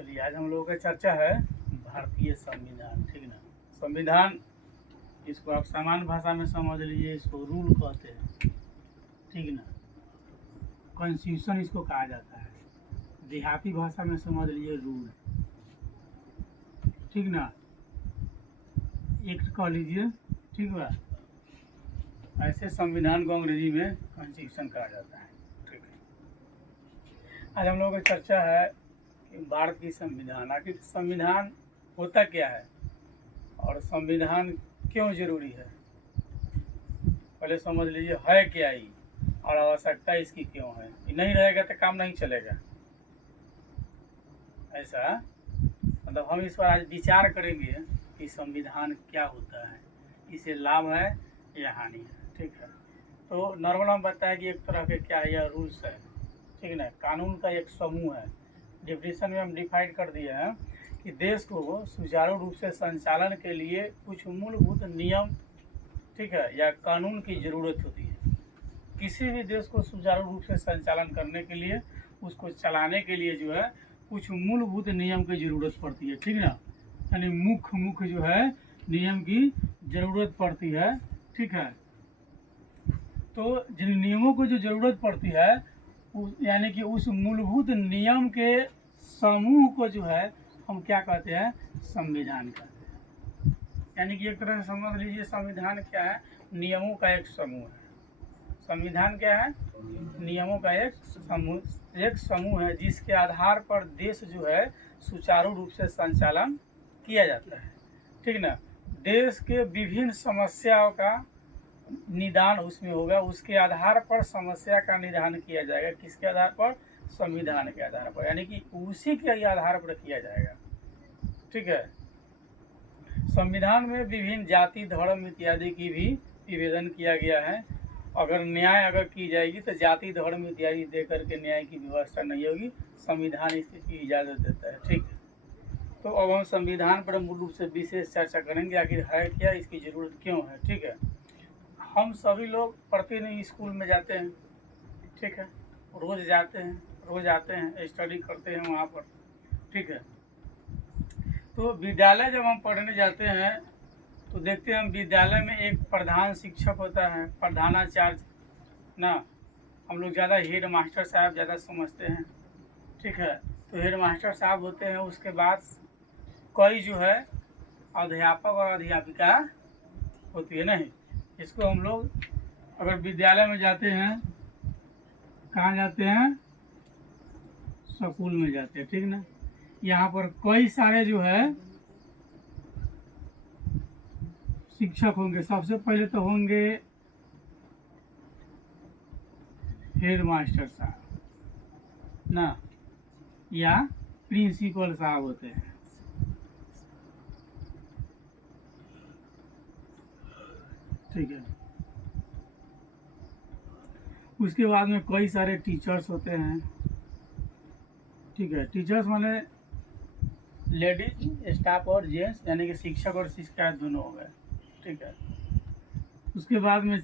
चलिए आज हम लोगों का चर्चा है भारतीय संविधान। ठीक ना। संविधान इसको आप सामान्य भाषा में समझ लीजिए, इसको रूल कहते हैं। ठीक ना। कॉन्स्टिट्यूशन इसको कहा जाता है। देहाती भाषा में समझ लीजिए रूल। ठीक ना। एक्ट कह लीजिए। ठीक बा। ऐसे संविधान को अंग्रेजी में कॉन्स्टिट्यूशन कहा जाता है। ठीक है। आज हम लोगों की चर्चा है कि भारत की संविधान, आखिर संविधान होता क्या है और संविधान क्यों जरूरी है। पहले समझ लीजिए है क्या ही और आवश्यकता इसकी क्यों है। ये नहीं रहेगा तो काम नहीं चलेगा। ऐसा मतलब हम इस पर आज विचार करेंगे कि संविधान क्या होता है, इसे लाभ है या हानि है। ठीक है। तो नॉर्मल हम बताएं कि एक तरह के क्या है, यह रूल्स है। ठीक ना। कानून का एक समूह है। डेफिनेशन में हम डिफाइन कर दिए हैं कि देश को सुचारू रूप से संचालन के लिए कुछ मूलभूत नियम, ठीक है, या कानून की ज़रूरत होती है। किसी भी देश को सुचारू रूप से संचालन करने के लिए, उसको चलाने के लिए जो है कुछ मूलभूत नियम की ज़रूरत पड़ती है। ठीक ना। यानी मुख्य जो है नियम की ज़रूरत पड़ती है। ठीक है। तो जिन नियमों को जो ज़रूरत पड़ती है यानी कि उस मूलभूत नियम के समूह को जो है हम क्या कहते हैं, संविधान कहते हैं। यानी कि एक तरह से समझ लीजिए संविधान क्या है, नियमों का एक समूह है। संविधान क्या है, नियमों का एक समूह है जिसके आधार पर देश जो है सुचारू रूप से संचालन किया जाता है। ठीक ना। देश के विभिन्न समस्याओं का निदान उसमें होगा। उसके आधार पर समस्या का निदान किया जाएगा। किसके आधार पर, संविधान के आधार पर, यानी कि उसी के आधार पर किया जाएगा। ठीक है। संविधान में विभिन्न जाति, धर्म इत्यादि की भी विभेदन किया गया है। अगर न्याय अगर की जाएगी तो जाति, धर्म इत्यादि दे करके न्याय की व्यवस्था नहीं होगी। संविधान इसकी इजाज़त देता है। ठीक है। तो अब हम संविधान पर मूल रूप से विशेष चर्चा करेंगे, आखिर है क्या, इसकी ज़रूरत क्यों है। ठीक है। हम सभी लोग प्रतिदिन स्कूल में जाते हैं। ठीक है। रोज़ जाते हैं, रोज़ आते हैं, स्टडी करते हैं वहाँ पर। ठीक है। तो विद्यालय जब हम पढ़ने जाते हैं तो देखते हैं हम विद्यालय में एक प्रधान शिक्षक होता है, प्रधानाचार्य ना। हम लोग ज़्यादा हेड मास्टर साहब ज़्यादा समझते हैं। ठीक है। तो हेड मास्टर साहब होते हैं। उसके बाद कई जो है अध्यापक और अध्यापिका होती है। नहीं, इसको हम लोग अगर विद्यालय में जाते हैं, कहाँ जाते हैं, स्कूल में जाते हैं। ठीक ना। यहाँ पर कई सारे जो है शिक्षक होंगे। सबसे पहले तो होंगे हेड मास्टर साहब ना, या प्रिंसिपल साहब होते हैं। ठीक है। उसके बाद में कई सारे टीचर्स होते हैं। ठीक है। टीचर्स माने लेडीज स्टाफ और जेंट्स, यानी कि शिक्षक और शिक्षिका दोनों हो गए। ठीक है। उसके बाद में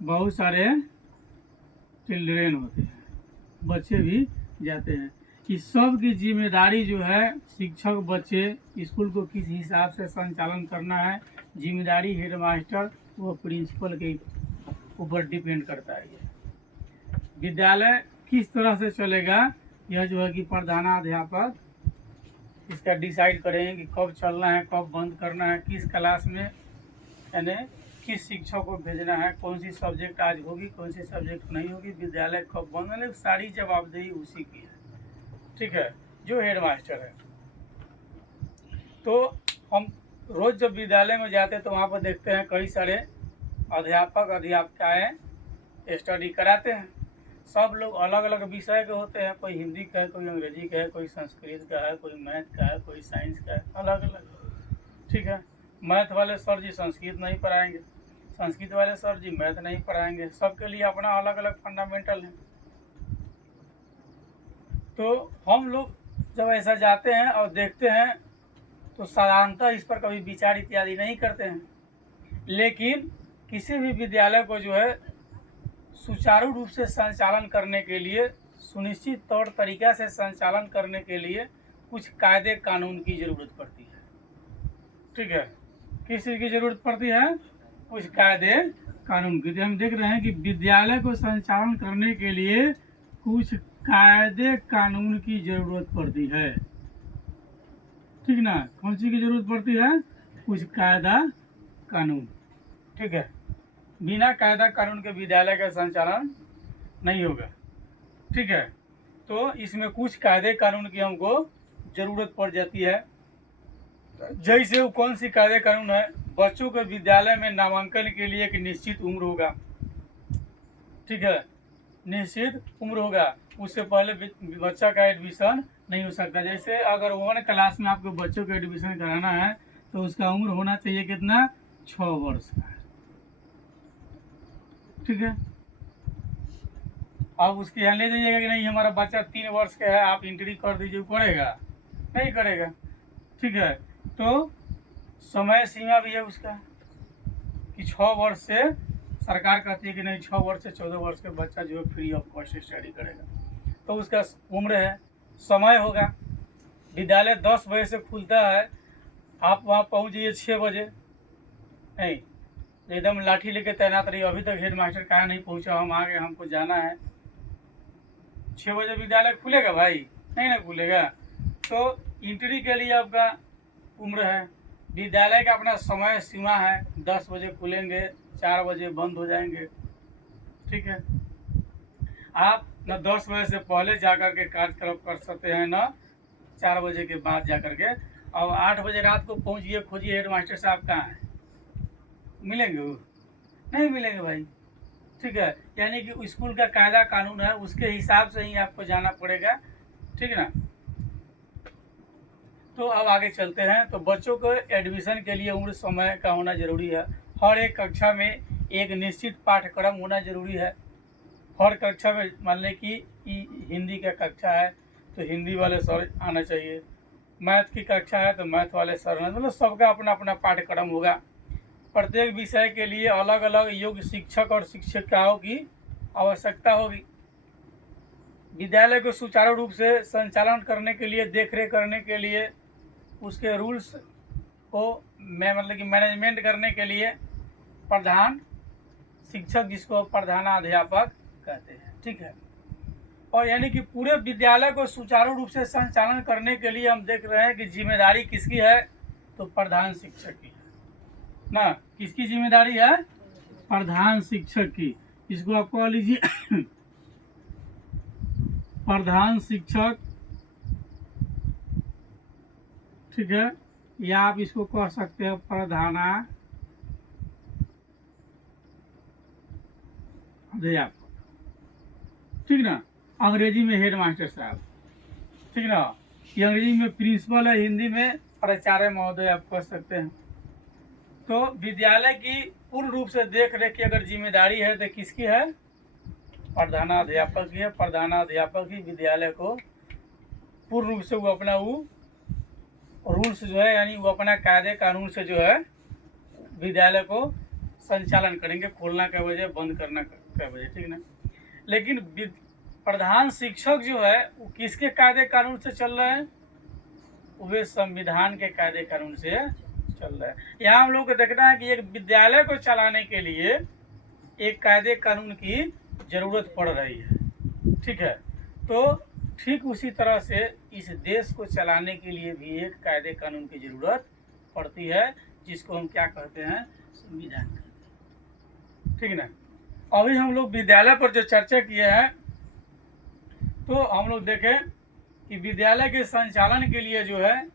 बहुत सारे चिल्ड्रेन होते हैं, बच्चे भी जाते हैं। इस सब की जिम्मेदारी जो है शिक्षक, बच्चे, स्कूल को किस हिसाब से संचालन करना है, जिम्मेदारी हेड मास्टर व प्रिंसिपल के ऊपर डिपेंड करता है। ये विद्यालय किस तरह से चलेगा, यह जो है कि प्रधानाध्यापक इसका डिसाइड करेंगे कि कब चलना है, कब बंद करना है, किस क्लास में, यानी किस शिक्षक को भेजना है, कौन सी सब्जेक्ट आज होगी, कौन सी सब्जेक्ट नहीं होगी, विद्यालय कब बंद, मतलब सारी जवाबदेही उसी की है। ठीक है, जो हेड मास्टर है। तो हम रोज़ जब विद्यालय में जाते हैं तो वहाँ पर देखते हैं कई सारे अध्यापक अध्यापिकाएँ स्टडी कराते हैं। सब लोग अलग अलग विषय के होते हैं। कोई हिंदी का है, कोई अंग्रेजी का है, कोई संस्कृत का है, कोई मैथ का है, कोई साइंस का है, अलग अलग। ठीक है। मैथ वाले सर जी संस्कृत नहीं पढ़ाएंगे, संस्कृत वाले सर जी मैथ नहीं पढ़ाएंगे। सबके लिए अपना अलग अलग फंडामेंटल है। तो हम लोग जब ऐसा जाते हैं और देखते हैं तो साधारणतः इस पर कभी विचार इत्यादि नहीं करते हैं। लेकिन किसी भी विद्यालय को जो है सुचारू रूप से संचालन करने के लिए, सुनिश्चित तौर तरीक़ा से संचालन करने के लिए कुछ कायदे कानून की ज़रूरत पड़ती है। ठीक है, किस चीज़ की ज़रूरत पड़ती है? कुछ कायदे कानून की। तो हम देख रहे हैं कि विद्यालय को संचालन करने के लिए कुछ कायदे कानून की ज़रूरत पड़ती है। ठीक ना, कौन सी की ज़रूरत पड़ती है? कुछ कायदा कानून। ठीक है, बिना कायदा कानून के विद्यालय का संचालन नहीं होगा। ठीक है, तो इसमें कुछ कायदे कानून की हमको ज़रूरत पड़ जाती है। जैसे वो कौन सी कायदे कानून है? बच्चों के विद्यालय में नामांकन के लिए एक निश्चित उम्र होगा। ठीक है, निश्चित उम्र होगा, उससे पहले बच्चा का एडमिशन नहीं हो सकता। जैसे अगर 1 क्लास में आपको बच्चों का एडमिशन कराना है तो उसका उम्र होना चाहिए कितना? 6 वर्ष का। ठीक है, आप उसके यहाँ ले जाइएगा कि नहीं हमारा बच्चा 3 वर्ष का है, आप एंट्री कर दीजिए, करेगा? नहीं करेगा। ठीक है, तो समय सीमा भी है उसका कि 6 वर्ष से सरकार कहती है कि नहीं 6 वर्ष से 14 वर्ष का बच्चा जो है फ्री ऑफ कॉस्ट स्टडी करेगा, तो उसका उम्र है, समय होगा। विद्यालय 10 बजे से खुलता है, आप वहाँ पहुँच जाइए 6 बजे, नहीं एकदम लाठी लेके तैनात रहिए, अभी तक हेड मास्टर कहाँ नहीं पहुँचा, हम आ गए, हमको जाना है। 6 बजे विद्यालय खुलेगा भाई? नहीं ना खुलेगा। तो एंट्री के लिए आपका उम्र है। विद्यालय का अपना समय सीमा है, 10 बजे खुलेंगे, 4 बजे बंद हो जाएंगे। ठीक है, आप न 10 बजे से पहले जाकर के कार्यक्रम कर सकते हैं, न 4 बजे के बाद जाकर के। और 8 बजे रात को पहुंचिए, खोजिए हेड मास्टर साहब कहाँ हैं, मिलेंगे वो? नहीं मिलेंगे भाई। ठीक है, यानी कि स्कूल का कायदा कानून है, उसके हिसाब से ही आपको जाना पड़ेगा। ठीक है ना। तो अब आगे चलते हैं। तो बच्चों को एडमिशन के लिए उम्र समय का होना जरूरी है। हर एक कक्षा में एक निश्चित पाठ्यक्रम होना जरूरी है। हर कक्षा में मान लें कि हिंदी का कक्षा है तो हिंदी वाले सर आना चाहिए, मैथ की कक्षा है तो मैथ वाले सर आना, मतलब सबका अपना अपना पाठ्यक्रम होगा। प्रत्येक विषय के लिए अलग अलग योग्य शिक्षक और शिक्षिकाओं की आवश्यकता होगी। विद्यालय को सुचारू रूप से संचालन करने के लिए, देखरेख करने के लिए, उसके रूल्स को मतलब कि मैनेजमेंट करने के लिए प्रधान शिक्षक, जिसको प्रधानाध्यापक कहते हैं। ठीक है, और यानी कि पूरे विद्यालय को सुचारू रूप से संचालन करने के लिए हम देख रहे हैं कि जिम्मेदारी किसकी है? तो प्रधान शिक्षक की है ना। किसकी जिम्मेदारी है? प्रधान शिक्षक की। इसको आप कह लीजिए प्रधान शिक्षक। ठीक है, या आप इसको कह सकते हैं प्रधानाध्यापक। ठीक ना, अंग्रेजी में हेड मास्टर साहब। ठीक ना, ये अंग्रेजी में प्रिंसिपल है, हिंदी में प्राचार्य महोदय आप कह सकते हैं। तो विद्यालय की पूर्ण रूप से देख रेख की अगर जिम्मेदारी है तो किसकी है? प्रधानाध्यापक की है। प्रधानाध्यापक ही विद्यालय को पूर्ण रूप से वो अपना रूल्स जो है, यानी वो अपना कायदे कानून से जो है विद्यालय को संचालन करेंगे, खोलना कै बजे, बंद करना कै बजे। ठीक ना, लेकिन प्रधान शिक्षक जो है वो किसके कायदे कानून से चल रहे हैं? वे संविधान के कायदे कानून से चल रहा है। यहाँ हम लोग को देखना है कि एक विद्यालय को चलाने के लिए एक कायदे कानून की जरूरत पड़ रही है। ठीक है, तो ठीक उसी तरह से इस देश को चलाने के लिए भी एक कायदे कानून की जरूरत पड़ती है, जिसको हम क्या कहते हैं? संविधान कहते हैं। ठीक ना, अभी हम लोग विद्यालय पर जो चर्चा किए हैं, तो हम लोग देखें कि विद्यालय के संचालन के लिए जो है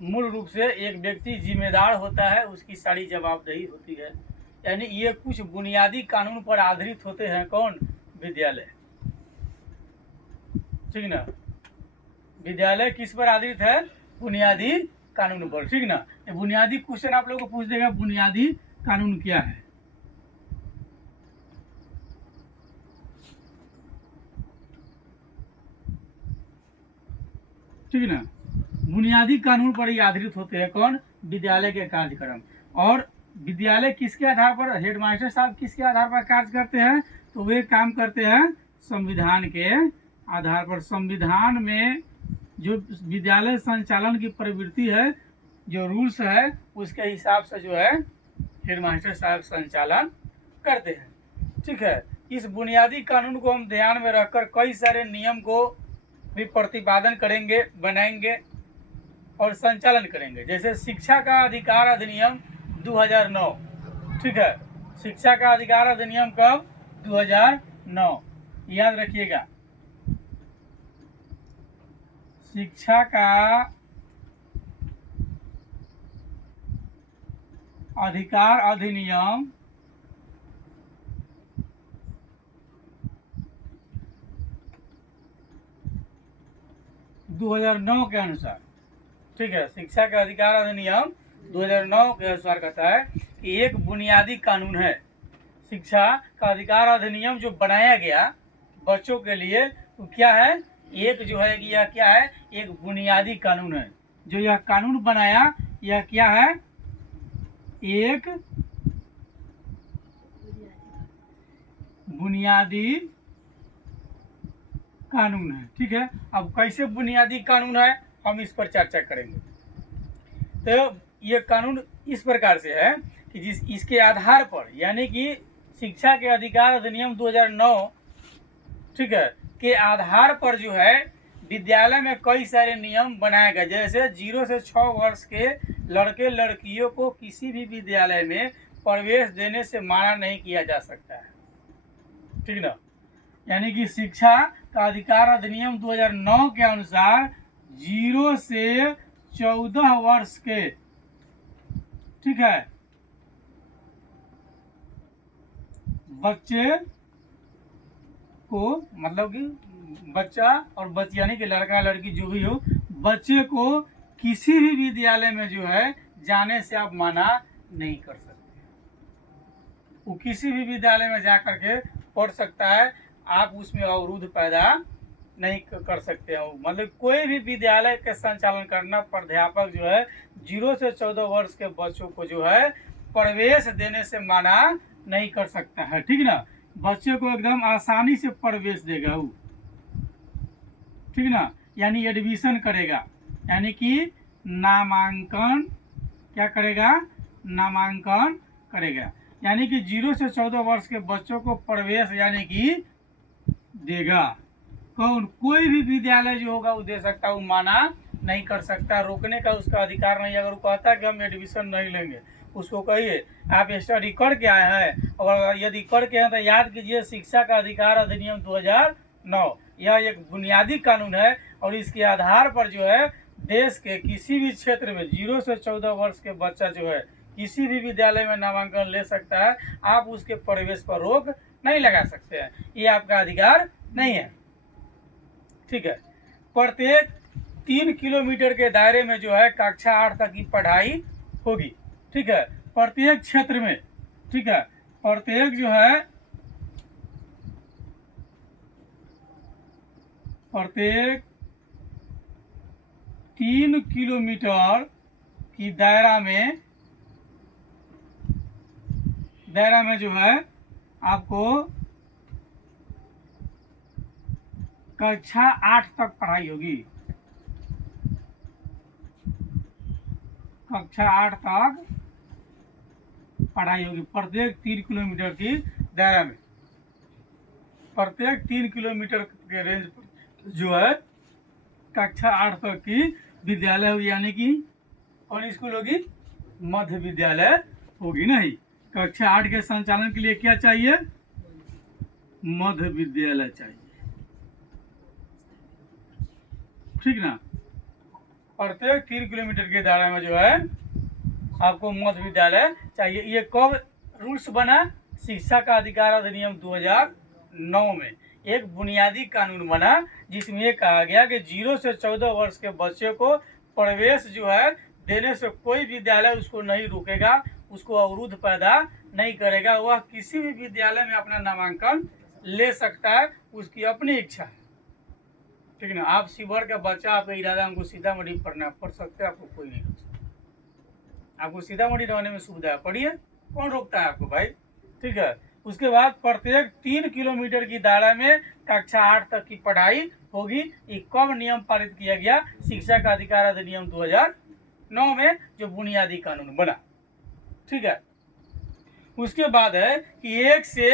मूल रूप से एक व्यक्ति जिम्मेदार होता है, उसकी सारी जवाबदेही होती है। यानी ये कुछ बुनियादी कानून पर आधारित होते हैं। कौन? विद्यालय। ठीक ना, विद्यालय किस पर आधारित है? बुनियादी कानून पर। ठीक ना, ये बुनियादी क्वेश्चन आप लोगों को पूछ देगा, बुनियादी कानून क्या है? ठीक ना, बुनियादी कानून पर ही आधारित होते हैं। कौन? विद्यालय के कार्यक्रम। और विद्यालय किसके आधार पर? हेडमास्टर साहब किसके आधार पर कार्य करते हैं? तो वे काम करते हैं संविधान के आधार पर। संविधान में जो विद्यालय संचालन की प्रवृत्ति है, जो रूल्स है, उसके हिसाब से जो है हेडमास्टर साहब संचालन करते हैं। ठीक है, इस बुनियादी कानून को हम ध्यान में रखकर कई सारे नियम को भी प्रतिपादन करेंगे, बनाएंगे और संचालन करेंगे। जैसे शिक्षा का अधिकार अधिनियम 2009। ठीक है, शिक्षा का अधिकार अधिनियम कब? 2009, याद रखिएगा। शिक्षा का अधिकार अधिनियम 2009 के अनुसार, ठीक है, शिक्षा का अधिकार अधिनियम 2009 के अनुसार कहता है कि एक बुनियादी कानून है। शिक्षा का अधिकार अधिनियम जो बनाया गया बच्चों के लिए, तो क्या है? एक जो है कि यह क्या है? एक बुनियादी कानून है। जो यह कानून बनाया, यह क्या है? एक बुनियादी कानून है। ठीक है, अब कैसे बुनियादी कानून है हम इस पर चर्चा करेंगे। तो ये कानून इस प्रकार से है कि इसके आधार पर, यानी कि शिक्षा के अधिकार अधिनियम 2009, ठीक है, के आधार पर जो है विद्यालय में कई सारे नियम बनाए गए। जैसे 0 से 6 वर्ष के लड़के लड़कियों को किसी भी विद्यालय में प्रवेश देने से मना नहीं किया जा सकता है। ठीक ना, यानी कि शिक्षा का अधिकार अधिनियम 2009 के अनुसार 0 से 14 वर्ष के, ठीक है, बच्चे को, मतलब कि बच्चा और बच्ची यानी कि लड़का लड़की जो भी हो, बच्चे को किसी भी विद्यालय में जो है जाने से आप मना नहीं कर सकते। वो किसी भी विद्यालय में जा करके पढ़ सकता है, आप उसमें अवरोध पैदा नहीं कर सकते हो। मतलब कोई भी विद्यालय के संचालन करना प्राध्यापक जो है 0 से 14 वर्ष के बच्चों को जो है प्रवेश देने से मना नहीं कर सकता है। ठीक ना, बच्चे को एकदम आसानी से प्रवेश देगा वो, ठीक ना, यानी एडमिशन करेगा, यानी कि नामांकन क्या करेगा? नामांकन करेगा, यानी कि 0 से 14 वर्ष के बच्चों को प्रवेश यानी कि देगा। कौन? कोई भी विद्यालय जो होगा वो दे सकता है, वो माना नहीं कर सकता, रोकने का उसका अधिकार नहीं। अगर वो कहता है कि हम एडमिशन नहीं लेंगे, उसको कहिए आप स्टडी करके आए हैं, और यदि करके हैं तो याद कीजिए शिक्षा का अधिकार अधिनियम 2009 यह एक बुनियादी कानून है, और इसके आधार पर जो है देश के किसी भी क्षेत्र में 0 से 14 वर्ष के बच्चा जो है किसी भी विद्यालय में नामांकन ले सकता है। आप उसके प्रवेश पर रोक नहीं लगा सकते हैं, ये आपका अधिकार नहीं है। ठीक है, प्रत्येक 3 किलोमीटर के दायरे में जो है कक्षा 8 तक की पढ़ाई होगी। ठीक है, प्रत्येक क्षेत्र में, ठीक है, प्रत्येक जो है प्रत्येक 3 किलोमीटर की दायरा में जो है आपको कक्षा 8 तक पढ़ाई होगी। कक्षा 8 तक पढ़ाई होगी प्रत्येक 3 किलोमीटर की दायरा में। प्रत्येक 3 किलोमीटर के रेंज जो है कक्षा 8 तक की विद्यालय होगी, यानी कि कौन स्कूल होगी? मध्य विद्यालय होगी। नहीं, कक्षा 8 के संचालन के लिए क्या चाहिए? मध्य विद्यालय चाहिए। ठीक ना, प्रत्येक 3 किलोमीटर के दायरे में जो है आपको मध्य विद्यालय चाहिए। ये कब रूल्स बना? शिक्षा का अधिकार अधिनियम 2009 में एक बुनियादी कानून बना, जिसमें ये कहा गया कि 0 से 14 वर्ष के बच्चे को प्रवेश जो है देने से कोई विद्यालय उसको नहीं रोकेगा, उसको अवरोध पैदा नहीं करेगा। वह किसी भी विद्यालय में अपना नामांकन ले सकता है, उसकी अपनी इच्छा है। ठीक ना, आप शिवर का बच्चा, आपका इरादा हमको सीतामढ़ी पढ़ना, पढ़ सकते हैं, आपको कोई नहीं रोक सकता। आपको सीतामढ़ी रहने में सुविधा है, पढ़िए, कौन रोकता है आपको भाई? ठीक है, उसके बाद प्रत्येक 3 किलोमीटर की दायरा में कक्षा 8 तक की पढ़ाई होगी। ये कब नियम पारित किया गया? शिक्षा का अधिकार अधिनियम 2009 में जो बुनियादी कानून बना। ठीक है। उसके बाद है कि 1 से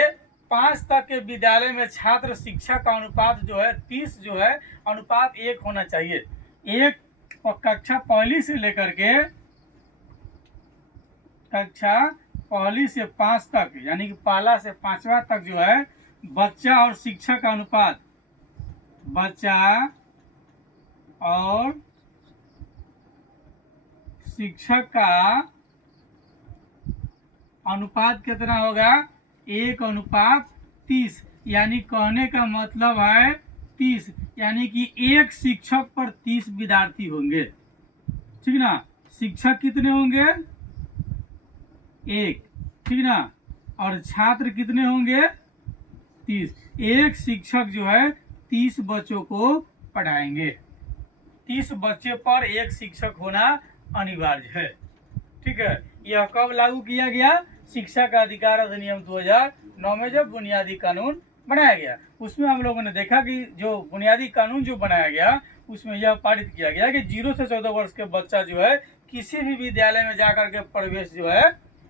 5 तक के विद्यालय में छात्र शिक्षा का अनुपात जो है 30 जो है अनुपात 1 होना चाहिए। एक कक्षा पहली से लेकर के कक्षा पहली से 5 तक यानी कि पहला से 5वां तक जो है बच्चा और शिक्षक का अनुपात, बच्चा और शिक्षक का अनुपात कितना होगा? 1:30। यानी कहने का मतलब है 30, यानी कि एक शिक्षक पर 30 विद्यार्थी होंगे। ठीक ना। शिक्षक कितने होंगे? 1। ठीक ना। और छात्र कितने होंगे? 30। एक शिक्षक जो है 30 बच्चों को पढ़ाएंगे। 30 बच्चे पर एक शिक्षक होना अनिवार्य है। ठीक है। यह कब लागू किया गया? शिक्षा का अधिकार अधिनियम 2009 में जब बुनियादी कानून बनाया गया। उसमें हम लोगों ने देखा कि जो बुनियादी कानून जो बनाया गया उसमें यह पारित किया गया कि 0 से 14 वर्ष के बच्चा जो है किसी भी विद्यालय में जाकर के प्रवेश जो है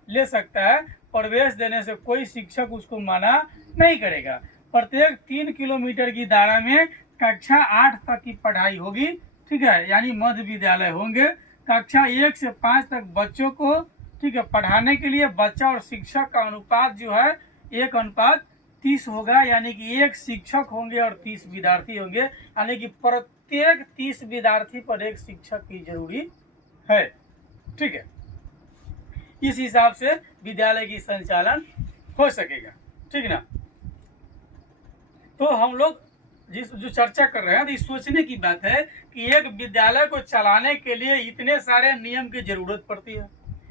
ले सकता है। प्रवेश देने से कोई शिक्षक उसको मना नहीं करेगा। प्रत्येक 3 किलोमीटर की दायरा में कक्षा 8 तक की पढ़ाई होगी। ठीक है। यानी मध्य विद्यालय होंगे। कक्षा 1 से 5 तक बच्चों को ठीक है पढ़ाने के लिए बच्चा और शिक्षक का अनुपात जो है 1:30 होगा। यानी कि एक शिक्षक होंगे और 30 विद्यार्थी होंगे। यानी कि प्रत्येक 30 विद्यार्थी पर एक शिक्षक की जरूरी है। ठीक है। इस हिसाब से विद्यालय की संचालन हो सकेगा। ठीक ना। तो हम लोग जो चर्चा कर रहे हैं तो इस सोचने की बात है कि एक विद्यालय को चलाने के लिए इतने सारे नियम की जरूरत पड़ती है।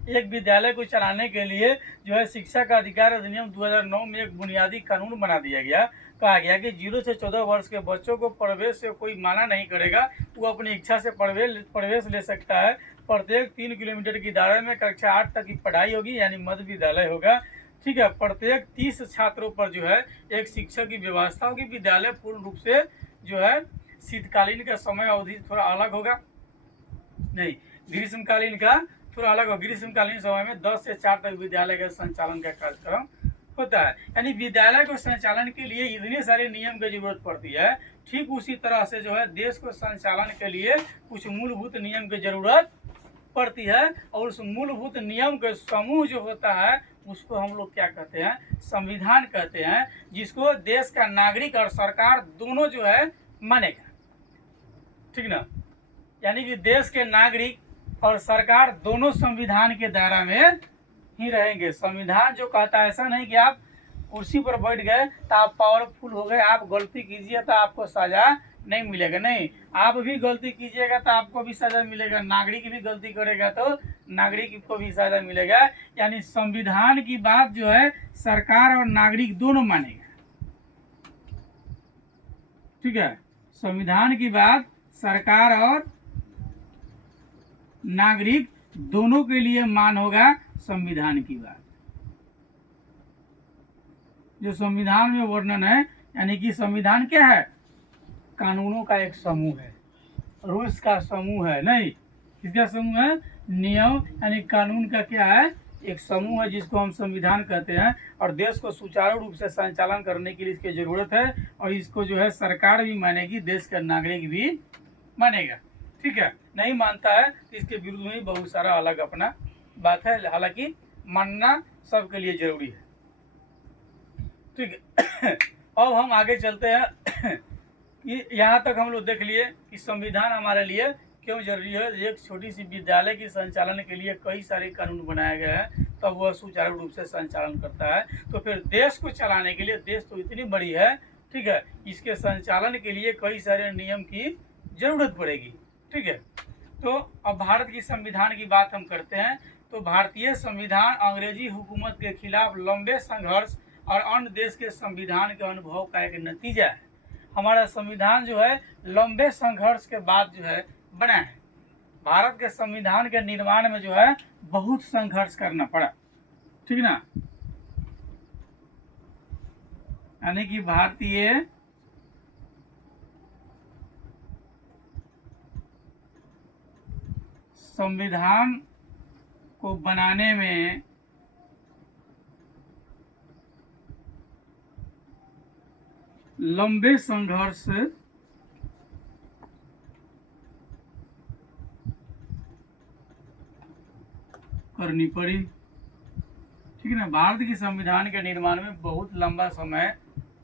एक विद्यालय को चलाने के लिए जो है शिक्षा का अधिकार अधिनियम 2009 में एक बुनियादी कानून बना दिया गया। कहा गया कि 0 से 14 वर्ष के बच्चों को प्रवेश से कोई माना नहीं करेगा। वो अपनी इच्छा से प्रवेश ले सकता है। प्रत्येक 3 किलोमीटर की दायरे में कक्षा 8 तक की पढ़ाई होगी। यानी मध्य विद्यालय होगा। ठीक है। प्रत्येक 30 छात्रों पर जो है एक शिक्षक की व्यवस्था होगी। विद्यालय पूर्ण रूप से जो है शीतकालीन का समय अवधि थोड़ा अलग होगा, नहीं ग्रीष्मकालीन का थोड़ा अलग होगा। ग्रीष्मकालीन समय में 10 से 4 तक विद्यालय के संचालन का कार्यक्रम होता है। यानी विद्यालय को संचालन के लिए इतने सारे नियम की जरूरत पड़ती है। ठीक उसी तरह से जो है देश को संचालन के लिए कुछ मूलभूत नियम की जरूरत पड़ती है। और उस मूलभूत नियम के समूह जो होता है उसको हम लोग क्या कहते हैं? संविधान कहते हैं। जिसको देश का नागरिक और सरकार दोनों जो है मानेगा। ठीक ना। यानी कि देश के नागरिक और सरकार दोनों संविधान के दायरा में ही रहेंगे। संविधान जो कहता है, ऐसा नहीं कि आप कुर्सी पर बैठ गए तो आप पावरफुल हो गए, आप गलती कीजिए तो आपको सजा नहीं मिलेगा। नहीं, आप भी गलती कीजिएगा तो आपको भी सजा मिलेगा। नागरिक भी गलती करेगा तो नागरिक को भी सजा मिलेगा। यानी संविधान की बात जो है सरकार और नागरिक दोनों मानेगा। ठीक है। संविधान की बात सरकार और नागरिक दोनों के लिए मान होगा। संविधान की बात जो संविधान में वर्णन है, यानी कि संविधान क्या है? कानूनों का एक समूह है, रूल्स का समूह है। नहीं, किसका समूह है? नियम यानी कानून का क्या है? एक समूह है जिसको हम संविधान कहते हैं। और देश को सुचारू रूप से संचालन करने के लिए इसकी जरूरत है। और इसको जो है सरकार भी मानेगी, देश का नागरिक भी मानेगा। ठीक है। नहीं मानता है तो इसके विरुद्ध में बहुत सारा अलग अपना बात है। हालांकि मानना सबके लिए जरूरी है। ठीक है। अब हम आगे चलते हैं कि यहाँ तक हम लोग देख लिए कि संविधान हमारे लिए क्यों जरूरी है। एक छोटी सी विद्यालय के संचालन के लिए कई सारे कानून बनाए गए हैं, तब वह सुचारू रूप से संचालन करता है। तो फिर देश को चलाने के लिए, देश तो इतनी बड़ी है, ठीक है, इसके संचालन के लिए कई सारे नियम की जरूरत पड़ेगी। ठीक है। तो अब भारत की संविधान की बात हम करते हैं। तो भारतीय संविधान अंग्रेजी हुकूमत के खिलाफ लंबे संघर्ष और अन्य देश के संविधान के अनुभव का एक नतीजा है। हमारा संविधान जो है लंबे संघर्ष के बाद जो है बना है। भारत के संविधान के निर्माण में जो है बहुत संघर्ष करना पड़ा। ठीक ना। यानी कि भारतीय संविधान को बनाने में लंबे संघर्ष करनी पड़ी। ठीक है ना, भारत के संविधान के निर्माण में बहुत लंबा समय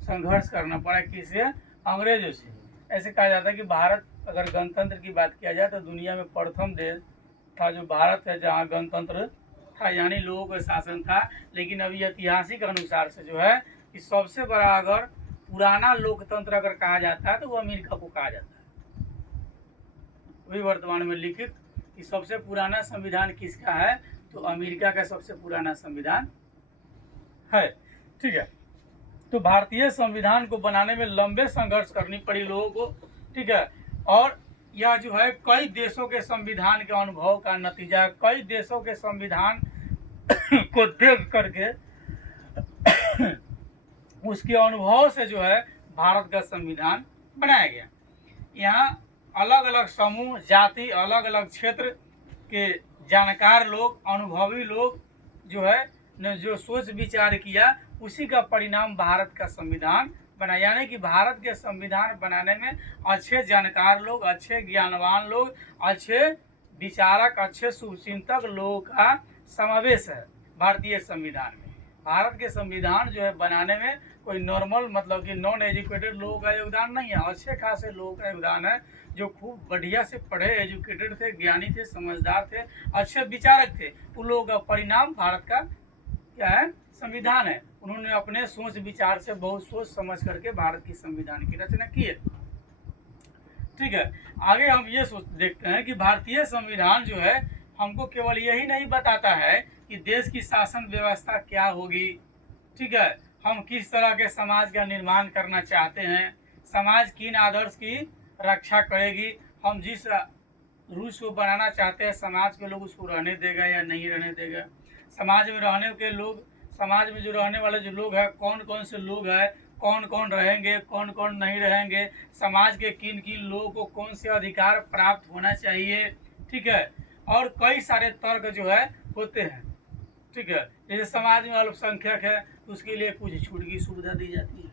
संघर्ष करना पड़ा, किससे? अंग्रेजों से। ऐसे कहा जाता है कि भारत, अगर गणतंत्र की बात किया जाए तो दुनिया में प्रथम देश था जो भारत है जहाँ गणतंत्र था, यानी लोगों का शासन था। लेकिन अभी ऐतिहासिक अनुसार से जो है कि सबसे बड़ा अगर पुराना लोकतंत्र अगर कहा जाता है तो वो अमेरिका को कहा जाता है। वही वर्तमान में लिखित कि सबसे पुराना संविधान किसका है, तो अमेरिका का सबसे पुराना संविधान है। ठीक है, तो भारतीय संविधान को बनाने में लंबे संघर्ष करनी पड़ी लोगों को। ठीक है, और यह जो है कई देशों के संविधान के अनुभव का नतीजा, कई देशों के संविधान को देख करके उसके अनुभव से जो है भारत का संविधान बनाया गया। यहाँ अलग अलग समूह, जाति, अलग अलग क्षेत्र के जानकार लोग, अनुभवी लोग जो है ने जो सोच विचार किया, उसी का परिणाम भारत का संविधान बना। यानी कि भारत के संविधान बनाने में अच्छे जानकार लोग, अच्छे ज्ञानवान लोग, अच्छे विचारक, अच्छे शुभचिंतक लोगों का समावेश है भारतीय संविधान में। भारत के संविधान जो है बनाने में कोई नॉर्मल, मतलब कि नॉन एजुकेटेड लोगों का योगदान नहीं है, अच्छे खासे लोगों का योगदान है जो खूब बढ़िया से पढ़े, एजुकेटेड थे, ज्ञानी थे, समझदार थे, अच्छे विचारक थे। उन लोगों का परिणाम भारत का क्या है? संविधान है। उन्होंने अपने सोच विचार से, बहुत सोच समझ करके भारत की संविधान की रचना की है। ठीक है, आगे हम ये सोच देखते हैं कि भारतीय संविधान जो है हमको केवल यही नहीं बताता है कि देश की शासन व्यवस्था क्या होगी। ठीक है, हम किस तरह के समाज का निर्माण करना चाहते हैं, समाज किन आदर्श की रक्षा करेगी, हम जिस रूल्स को बनाना चाहते हैं समाज के लोग उसको रहने देगा या नहीं रहने देगा, समाज में रहने के लोग, समाज में जो रहने वाले जो लोग हैं कौन कौन से लोग हैं, कौन कौन रहेंगे, कौन कौन नहीं रहेंगे, समाज के किन किन लोगों को कौन से अधिकार प्राप्त होना चाहिए। ठीक है, और कई सारे तर्क जो है होते हैं। ठीक है, जैसे समाज में अल्पसंख्यक है तो उसके लिए कुछ छूट की सुविधा दी जाती है।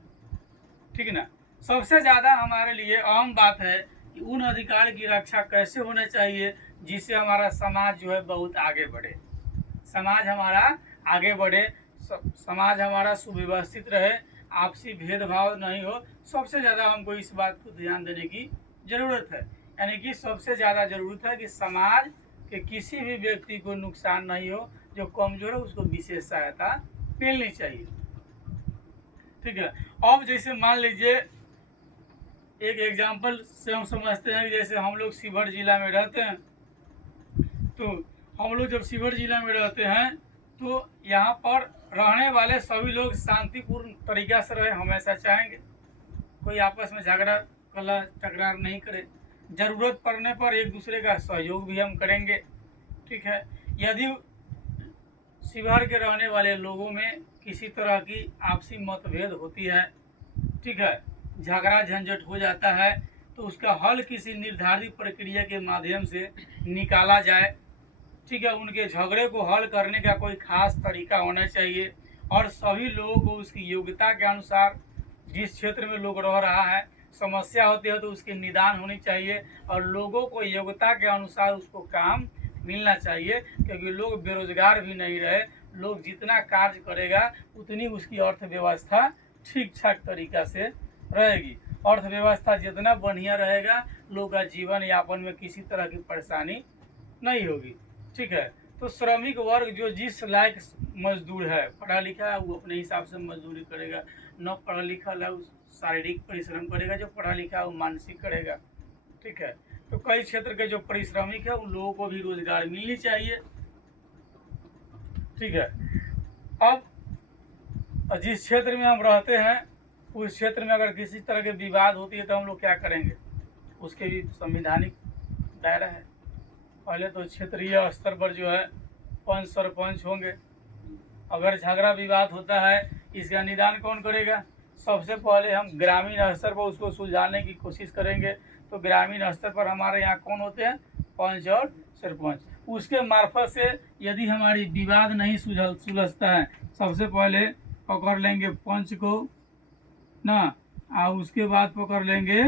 ठीक है ना, सबसे ज़्यादा हमारे लिए अहम बात है कि उन अधिकार की रक्षा कैसे होना चाहिए जिससे हमारा समाज जो है बहुत आगे बढ़े, समाज हमारा आगे बढ़े, समाज हमारा सुव्यवस्थित रहे, आपसी भेदभाव नहीं हो। सबसे ज़्यादा हमको इस बात को ध्यान देने की ज़रूरत है। यानी कि सबसे ज़्यादा ज़रूरत है कि समाज के किसी भी व्यक्ति को नुकसान नहीं हो, जो कमज़ोर है उसको विशेष सहायता मिलनी चाहिए। ठीक है, अब जैसे मान लीजिए एक एग्जाम्पल से हम समझते हैं कि जैसे हम लोग शिवहर जिला में रहते हैं, तो हम लोग जब शिवहर जिला में रहते हैं तो यहाँ पर रहने वाले सभी लोग शांतिपूर्ण तरीक़ा से रहे, हमेशा चाहेंगे कोई आपस में झगड़ा कला तकरार नहीं करे, ज़रूरत पड़ने पर एक दूसरे का सहयोग भी हम करेंगे। ठीक है, यदि शिवहर के रहने वाले लोगों में किसी तरह की आपसी मतभेद होती है, ठीक है, झगड़ा झंझट हो जाता है, तो उसका हल किसी निर्धारित प्रक्रिया के माध्यम से निकाला जाए। ठीक है, उनके झगड़े को हल करने का कोई खास तरीका होना चाहिए और सभी लोगों को उसकी योग्यता के अनुसार, जिस क्षेत्र में लोग रह रहा है, समस्या होती है तो उसकी निदान होनी चाहिए और लोगों को योग्यता के अनुसार उसको काम मिलना चाहिए। क्योंकि लोग बेरोजगार भी नहीं रहे, लोग जितना कार्य करेगा उतनी उसकी अर्थव्यवस्था ठीक ठाक तरीक़ा से रहेगी। अर्थव्यवस्था जितना बढ़िया रहेगा, लोग का जीवन यापन में किसी तरह की परेशानी नहीं होगी। ठीक है, तो श्रमिक वर्ग जो जिस लायक मजदूर है, पढ़ा लिखा है वो अपने हिसाब से मजदूरी करेगा, न पढ़ा लिखा है वो शारीरिक परिश्रम करेगा, जो पढ़ा लिखा है वो मानसिक करेगा। ठीक है, तो कई क्षेत्र के जो परिश्रमिक है उन लोगों को भी रोजगार मिलनी चाहिए। ठीक है, अब जिस क्षेत्र में हम रहते हैं उस क्षेत्र में अगर किसी तरह के विवाद होती है तो हम लोग क्या करेंगे, उसके भी संवैधानिक दायरा है। पहले तो क्षेत्रीय स्तर पर जो है पंच सरपंच होंगे। अगर झगड़ा विवाद होता है इसका निदान कौन करेगा, सबसे पहले हम ग्रामीण स्तर पर उसको सुलझाने की कोशिश करेंगे। तो ग्रामीण स्तर पर हमारे यहाँ कौन होते हैं, पंच और सरपंच। उसके मार्फत से यदि हमारी विवाद नहीं सुलझता है, सबसे पहले पकड़ लेंगे पंच को ना, और उसके बाद पकड़ लेंगे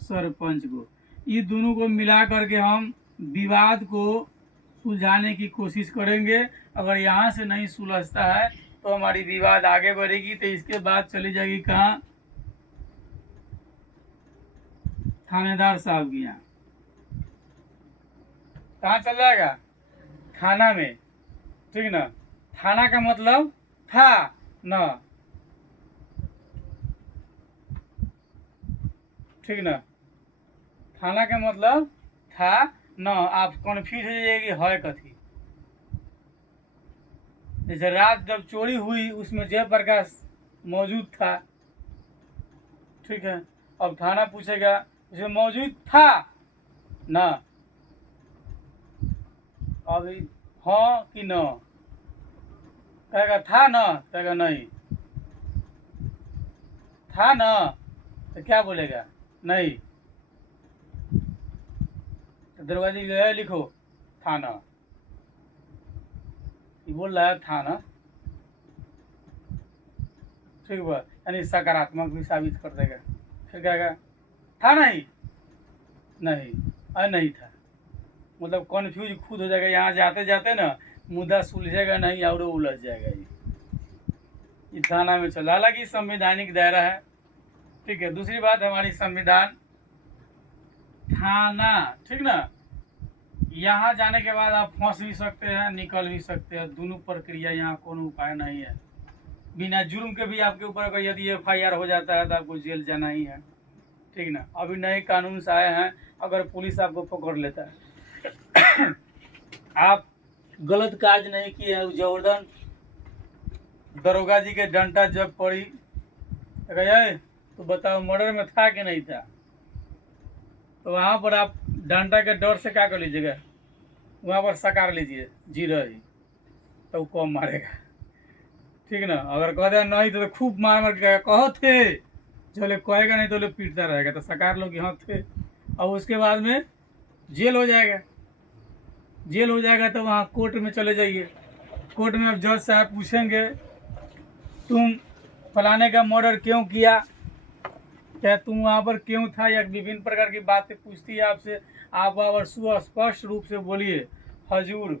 सरपंच को। ये दोनों को मिला करके हम विवाद को सुलझाने की कोशिश करेंगे। अगर यहाँ से नहीं सुलझता है तो हमारी विवाद आगे बढ़ेगी, तो इसके बाद चली जाएगी कहाँ, थानेदार साहब के यहाँ। कहाँ चल जाएगा, थाना में, ठीक ना। थाना का मतलब था ना, ठीक ना। थाना का मतलब था ना। आप कन्फ्यूज हो जाइएगी है कथी। जैसे रात जब चोरी हुई उसमें जयप्रकाश मौजूद था, ठीक है। अब थाना पूछेगा उसे मौजूद था ना, अभी हाँ कि न, कहेगा था ना, कहेगा नहीं, था ना, तो क्या बोलेगा, नहीं। तो दरवाजे गया लिखो थाना, ये बोल रहा है थाना, ठीक है। यानी सकारात्मक भी साबित कर देगा। फिर कहेगा था नहीं, नहीं अरे नहीं था, मतलब कन्फ्यूज खुद हो जाएगा। यहाँ जाते जाते ना मुद्दा सुलझेगा नहीं और उलझ जाएगा। ये थाना में चला, हालांकि संवैधानिक दायरा है, ठीक है। दूसरी बात, हमारी संविधान, थाना, ठीक ना। यहाँ जाने के बाद आप फंस भी सकते हैं, निकल भी सकते हैं, दोनों प्रक्रिया, यहाँ कोनो उपाय नहीं है। बिना जुर्म के भी आपके ऊपर अगर यदि FIR हो जाता है तो आपको जेल जाना ही है, ठीक ना। अभी नए कानून से आए हैं, अगर पुलिस आपको पकड़ लेता है आप गलत कार्य नहीं किए हैं, जबरदन दरोगा जी के डंडा जब पड़ी तो बताओ मर्डर में था कि नहीं था, तो वहाँ पर आप डंडा के डर से क्या कर लीजिएगा, वहाँ पर सकार लीजिए जी रही, तो वो कम मारेगा, ठीक ना। अगर कह दे नहीं तो खूब मार मार के कहो थे, चले कहेगा नहीं तो लोग पीटता रहेगा, तो सकार लोग यहाँ थे। और उसके बाद में जेल हो जाएगा, जेल हो जाएगा तो वहाँ कोर्ट में चले जाइए। कोर्ट में अब जज साहब पूछेंगे तुम फलाने का मर्डर क्यों किया, क्या तुम वहाँ पर क्यों था, या विभिन्न प्रकार की बातें पूछती है आपसे। आप वहाँ पर सुस्पष्ट रूप से बोलिए हजूर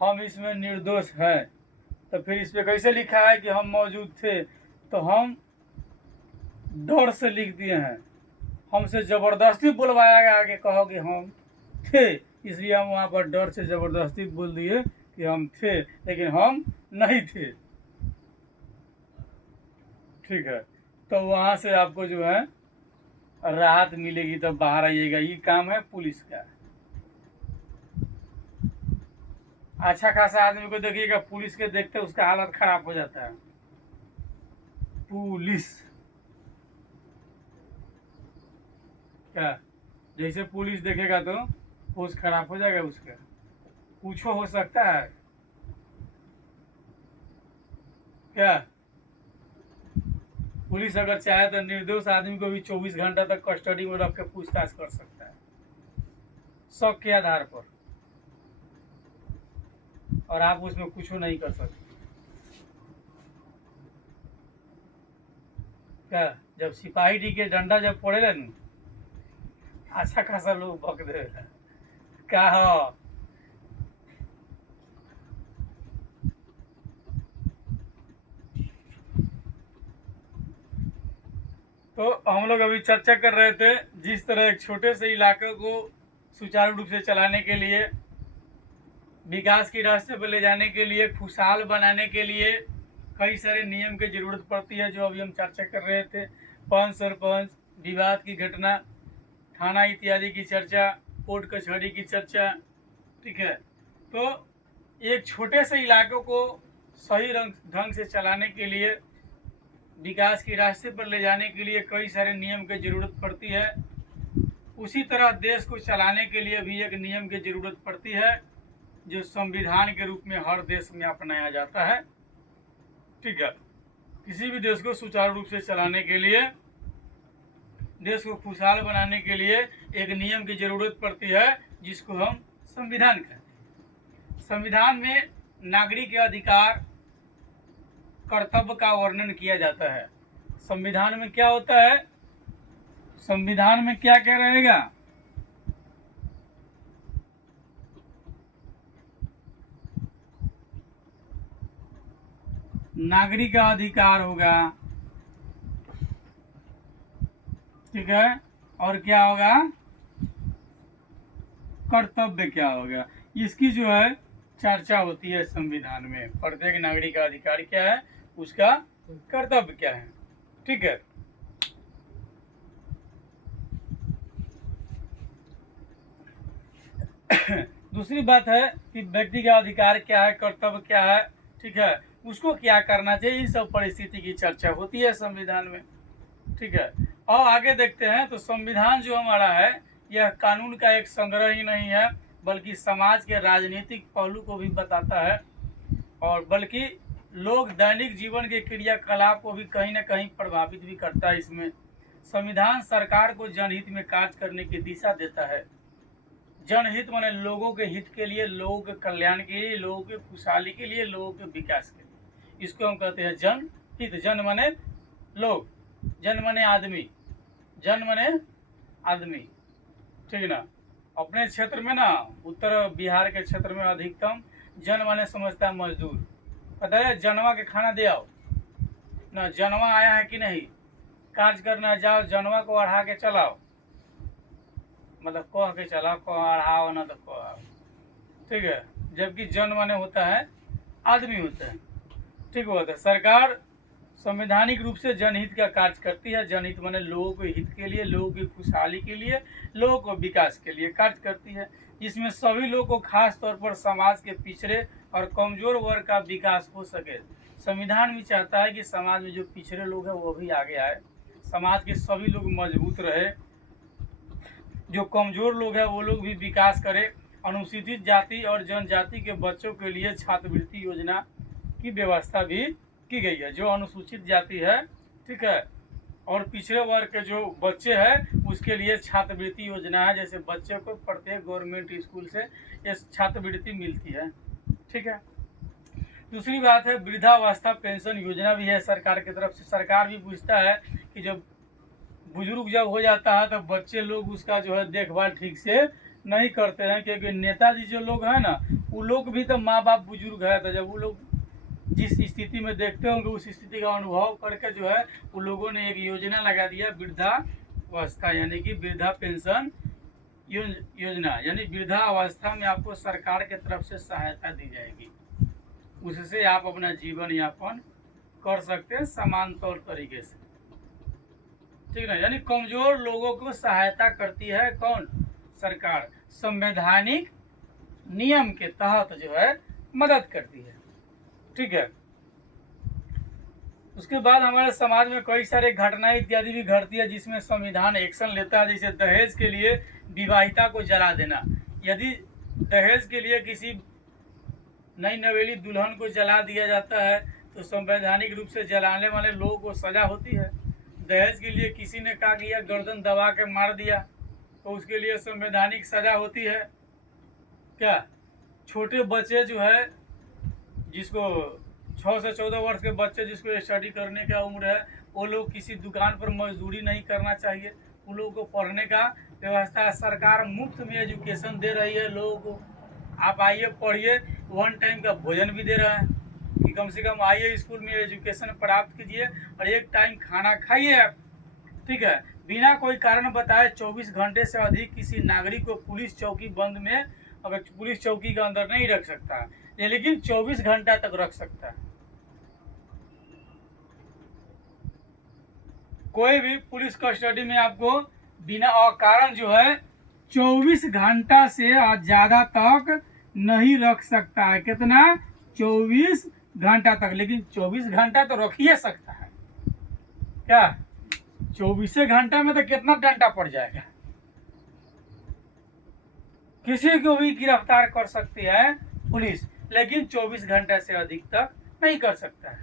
हम इसमें निर्दोष है। तो फिर इस पर कैसे लिखा है कि हम मौजूद थे, तो हम डर से लिख दिए हैं, हमसे ज़बरदस्ती बुलवाया गया कि कहो कि हम थे, इसलिए हम वहाँ पर डर से ज़बरदस्ती बोल दिए कि हम थे, लेकिन हम नहीं थे, ठीक है। तो वहाँ से आपको जो है राहत मिलेगी, तब बाहर आइएगा। ये काम है पुलिस का। अच्छा खासा आदमी को देखिएगा, पुलिस के देखते उसका हालत खराब हो जाता है। पुलिस क्या, जैसे पुलिस देखेगा तो होश खराब हो जाएगा उसका, कुछ हो सकता है क्या। पुलिस अगर चाहे तो निर्दोष आदमी को भी 24 घंटा तक कस्टडी में रख के पूछताछ कर सकता है, शक के आधार पर, और आप उसमें कुछ नहीं कर सकते क्या। जब सिपाही डी के डंडा जब पड़ेगा न, अच्छा खासा लोग बक देगा क्या हो। तो हम लोग अभी चर्चा कर रहे थे, जिस तरह एक छोटे से इलाके को सुचारू रूप से चलाने के लिए, विकास के रास्ते पर ले जाने के लिए, खुशहाल बनाने के लिए कई सारे नियम की जरूरत पड़ती है, जो अभी हम चर्चा कर रहे थे। पंच सरपंच, विवाद की घटना, थाना इत्यादि की चर्चा, कोर्ट कचहरी की चर्चा, ठीक है। तो एक छोटे से इलाकों को सही ढंग से चलाने के लिए, विकास के रास्ते पर ले जाने के लिए कई सारे नियम की जरूरत पड़ती है। उसी तरह देश को चलाने के लिए भी एक नियम की जरूरत पड़ती है, जो संविधान के रूप में हर देश में अपनाया जाता है, ठीक है। किसी भी देश को सुचारू रूप से चलाने के लिए देश को खुशहाल बनाने के लिए एक नियम की जरूरत पड़ती है, जिसको हम संविधान कहते हैं। संविधान में नागरिक के अधिकार, कर्तव्य का वर्णन किया जाता है। संविधान में क्या होता है, संविधान में क्या क्या रहेगा, नागरिक का अधिकार होगा, ठीक है, और क्या होगा, कर्तव्य क्या होगा, इसकी जो है चर्चा होती है संविधान में। प्रत्येक नागरिक का अधिकार क्या है, उसका कर्तव्य क्या है, ठीक है। दूसरी बात है कि व्यक्ति का अधिकार क्या है, कर्तव्य क्या है, ठीक है, उसको क्या करना चाहिए, इन सब परिस्थिति की चर्चा होती है संविधान में, ठीक है। और आगे देखते हैं तो संविधान जो हमारा है, यह कानून का एक संग्रह ही नहीं है, बल्कि समाज के राजनीतिक पहलू को भी बताता है, और बल्कि लोग दैनिक जीवन के क्रियाकलाप को भी कहीं ना कहीं प्रभावित भी करता है। इसमें संविधान सरकार को जनहित में कार्य करने की दिशा देता है। जनहित माने लोगों के हित के लिए, लोगों के कल्याण के लिए, लोगों के खुशहाली के लिए, लोगों के विकास के लिए, इसको हम कहते हैं जनहित। जन माने लोग, जन माने आदमी, जन माने आदमी, ठीक ना। अपने क्षेत्र में ना, उत्तर बिहार के क्षेत्र में अधिकतम जन माने समझता है मजदूर। पता है, जनवा के खाना दे आओ ना, जनवा आया है कि नहीं, कार्य करना जाओ, जनवा को अढ़ा के चलाओ, मतलब कह के चलाओ, कह अढ़ाओ ना तो कह, ठीक है। जबकि जन माने होता है आदमी होता है, ठीक होता है। सरकार संवैधानिक रूप से जनहित का कार्य करती है। जनहित माने लोगों के हित के लिए, लोगों की खुशहाली के लिए, लोगों को विकास के लिए कार्य करती है, जिसमें सभी लोगों को खास तौर पर समाज के पिछड़े और कमजोर वर्ग का विकास हो सके। संविधान भी चाहता है कि समाज में जो पिछड़े लोग हैं वो भी आगे आए, समाज के सभी लोग मजबूत रहे, जो कमजोर लोग हैं वो लोग भी विकास करें। अनुसूचित जाति और जनजाति के बच्चों के लिए छात्रवृत्ति योजना की व्यवस्था भी की गई है। जो अनुसूचित जाति है, ठीक है, और पिछड़े वर्ग के जो बच्चे हैं उसके लिए छात्रवृत्ति योजना है। जैसे बच्चे को प्रत्येक गवर्नमेंट स्कूल से ये छात्रवृत्ति मिलती है, ठीक है। दूसरी बात है, वृद्धावस्था पेंशन योजना भी है सरकार की तरफ से। सरकार भी पूछता है कि जब बुजुर्ग जब हो जाता है तो बच्चे लोग उसका जो है देखभाल ठीक से नहीं करते हैं, क्योंकि नेताजी जो लोग हैं ना, वो लोग भी तो माँ बाप बुजुर्ग है, तो जब वो लोग जिस स्थिति में देखते होंगे उस स्थिति का अनुभव करके जो है उन लोगों ने एक योजना लगा दिया, वृद्धावस्था, यानी कि वृद्धा पेंशन योजना, यानी वृद्धावस्था में आपको सरकार के तरफ से सहायता दी जाएगी, उससे आप अपना जीवन यापन कर सकते हैं समान तौर तरीके से, ठीक है। यानी कमजोर लोगों को सहायता करती है कौन, सरकार, संवैधानिक नियम के तहत जो है मदद करती है, ठीक है। उसके बाद हमारे समाज में कई सारे घटनाएं इत्यादि भी घटती है जिसमें संविधान एक्शन लेता है। जैसे दहेज के लिए विवाहिता को जला देना। यदि दहेज के लिए किसी नई नवेली दुल्हन को जला दिया जाता है तो संवैधानिक रूप से जलाने वाले लोगों को सजा होती है। दहेज के लिए किसी ने क्या किया, गर्दन दबा के मार दिया तो उसके लिए संवैधानिक सजा होती है। क्या छोटे बच्चे जो है, जिसको 6 से 14 वर्ष के बच्चे जिसको स्टडी करने का उम्र है, वो लोग किसी दुकान पर मजदूरी नहीं करना चाहिए, उन लोगों को पढ़ने का व्यवस्था है। सरकार मुफ्त में एजुकेशन दे रही है लोगों को, आप आइए पढ़िए, 1 टाइम का भोजन भी दे रहा है कि कम से कम आइए स्कूल में एजुकेशन प्राप्त कीजिए और 1 टाइम खाना खाइए आप, ठीक है। बिना कोई कारण बताए 24 घंटे से अधिक किसी नागरिक को पुलिस चौकी बंद में, अगर पुलिस चौकी के अंदर नहीं रख सकता है, लेकिन 24 घंटा तक रख सकता है। कोई भी पुलिस कस्टडी में आपको बिना अकारण जो है 24 घंटा से ज्यादा तक नहीं रख सकता है। कितना, 24 घंटा तक, लेकिन 24 घंटा तो रख ही सकता है। क्या 24 घंटा में तो कितना डंडा पड़ जाएगा, किसी को भी गिरफ्तार कर सकती है पुलिस, लेकिन 24 घंटे से अधिक तक नहीं कर सकता है।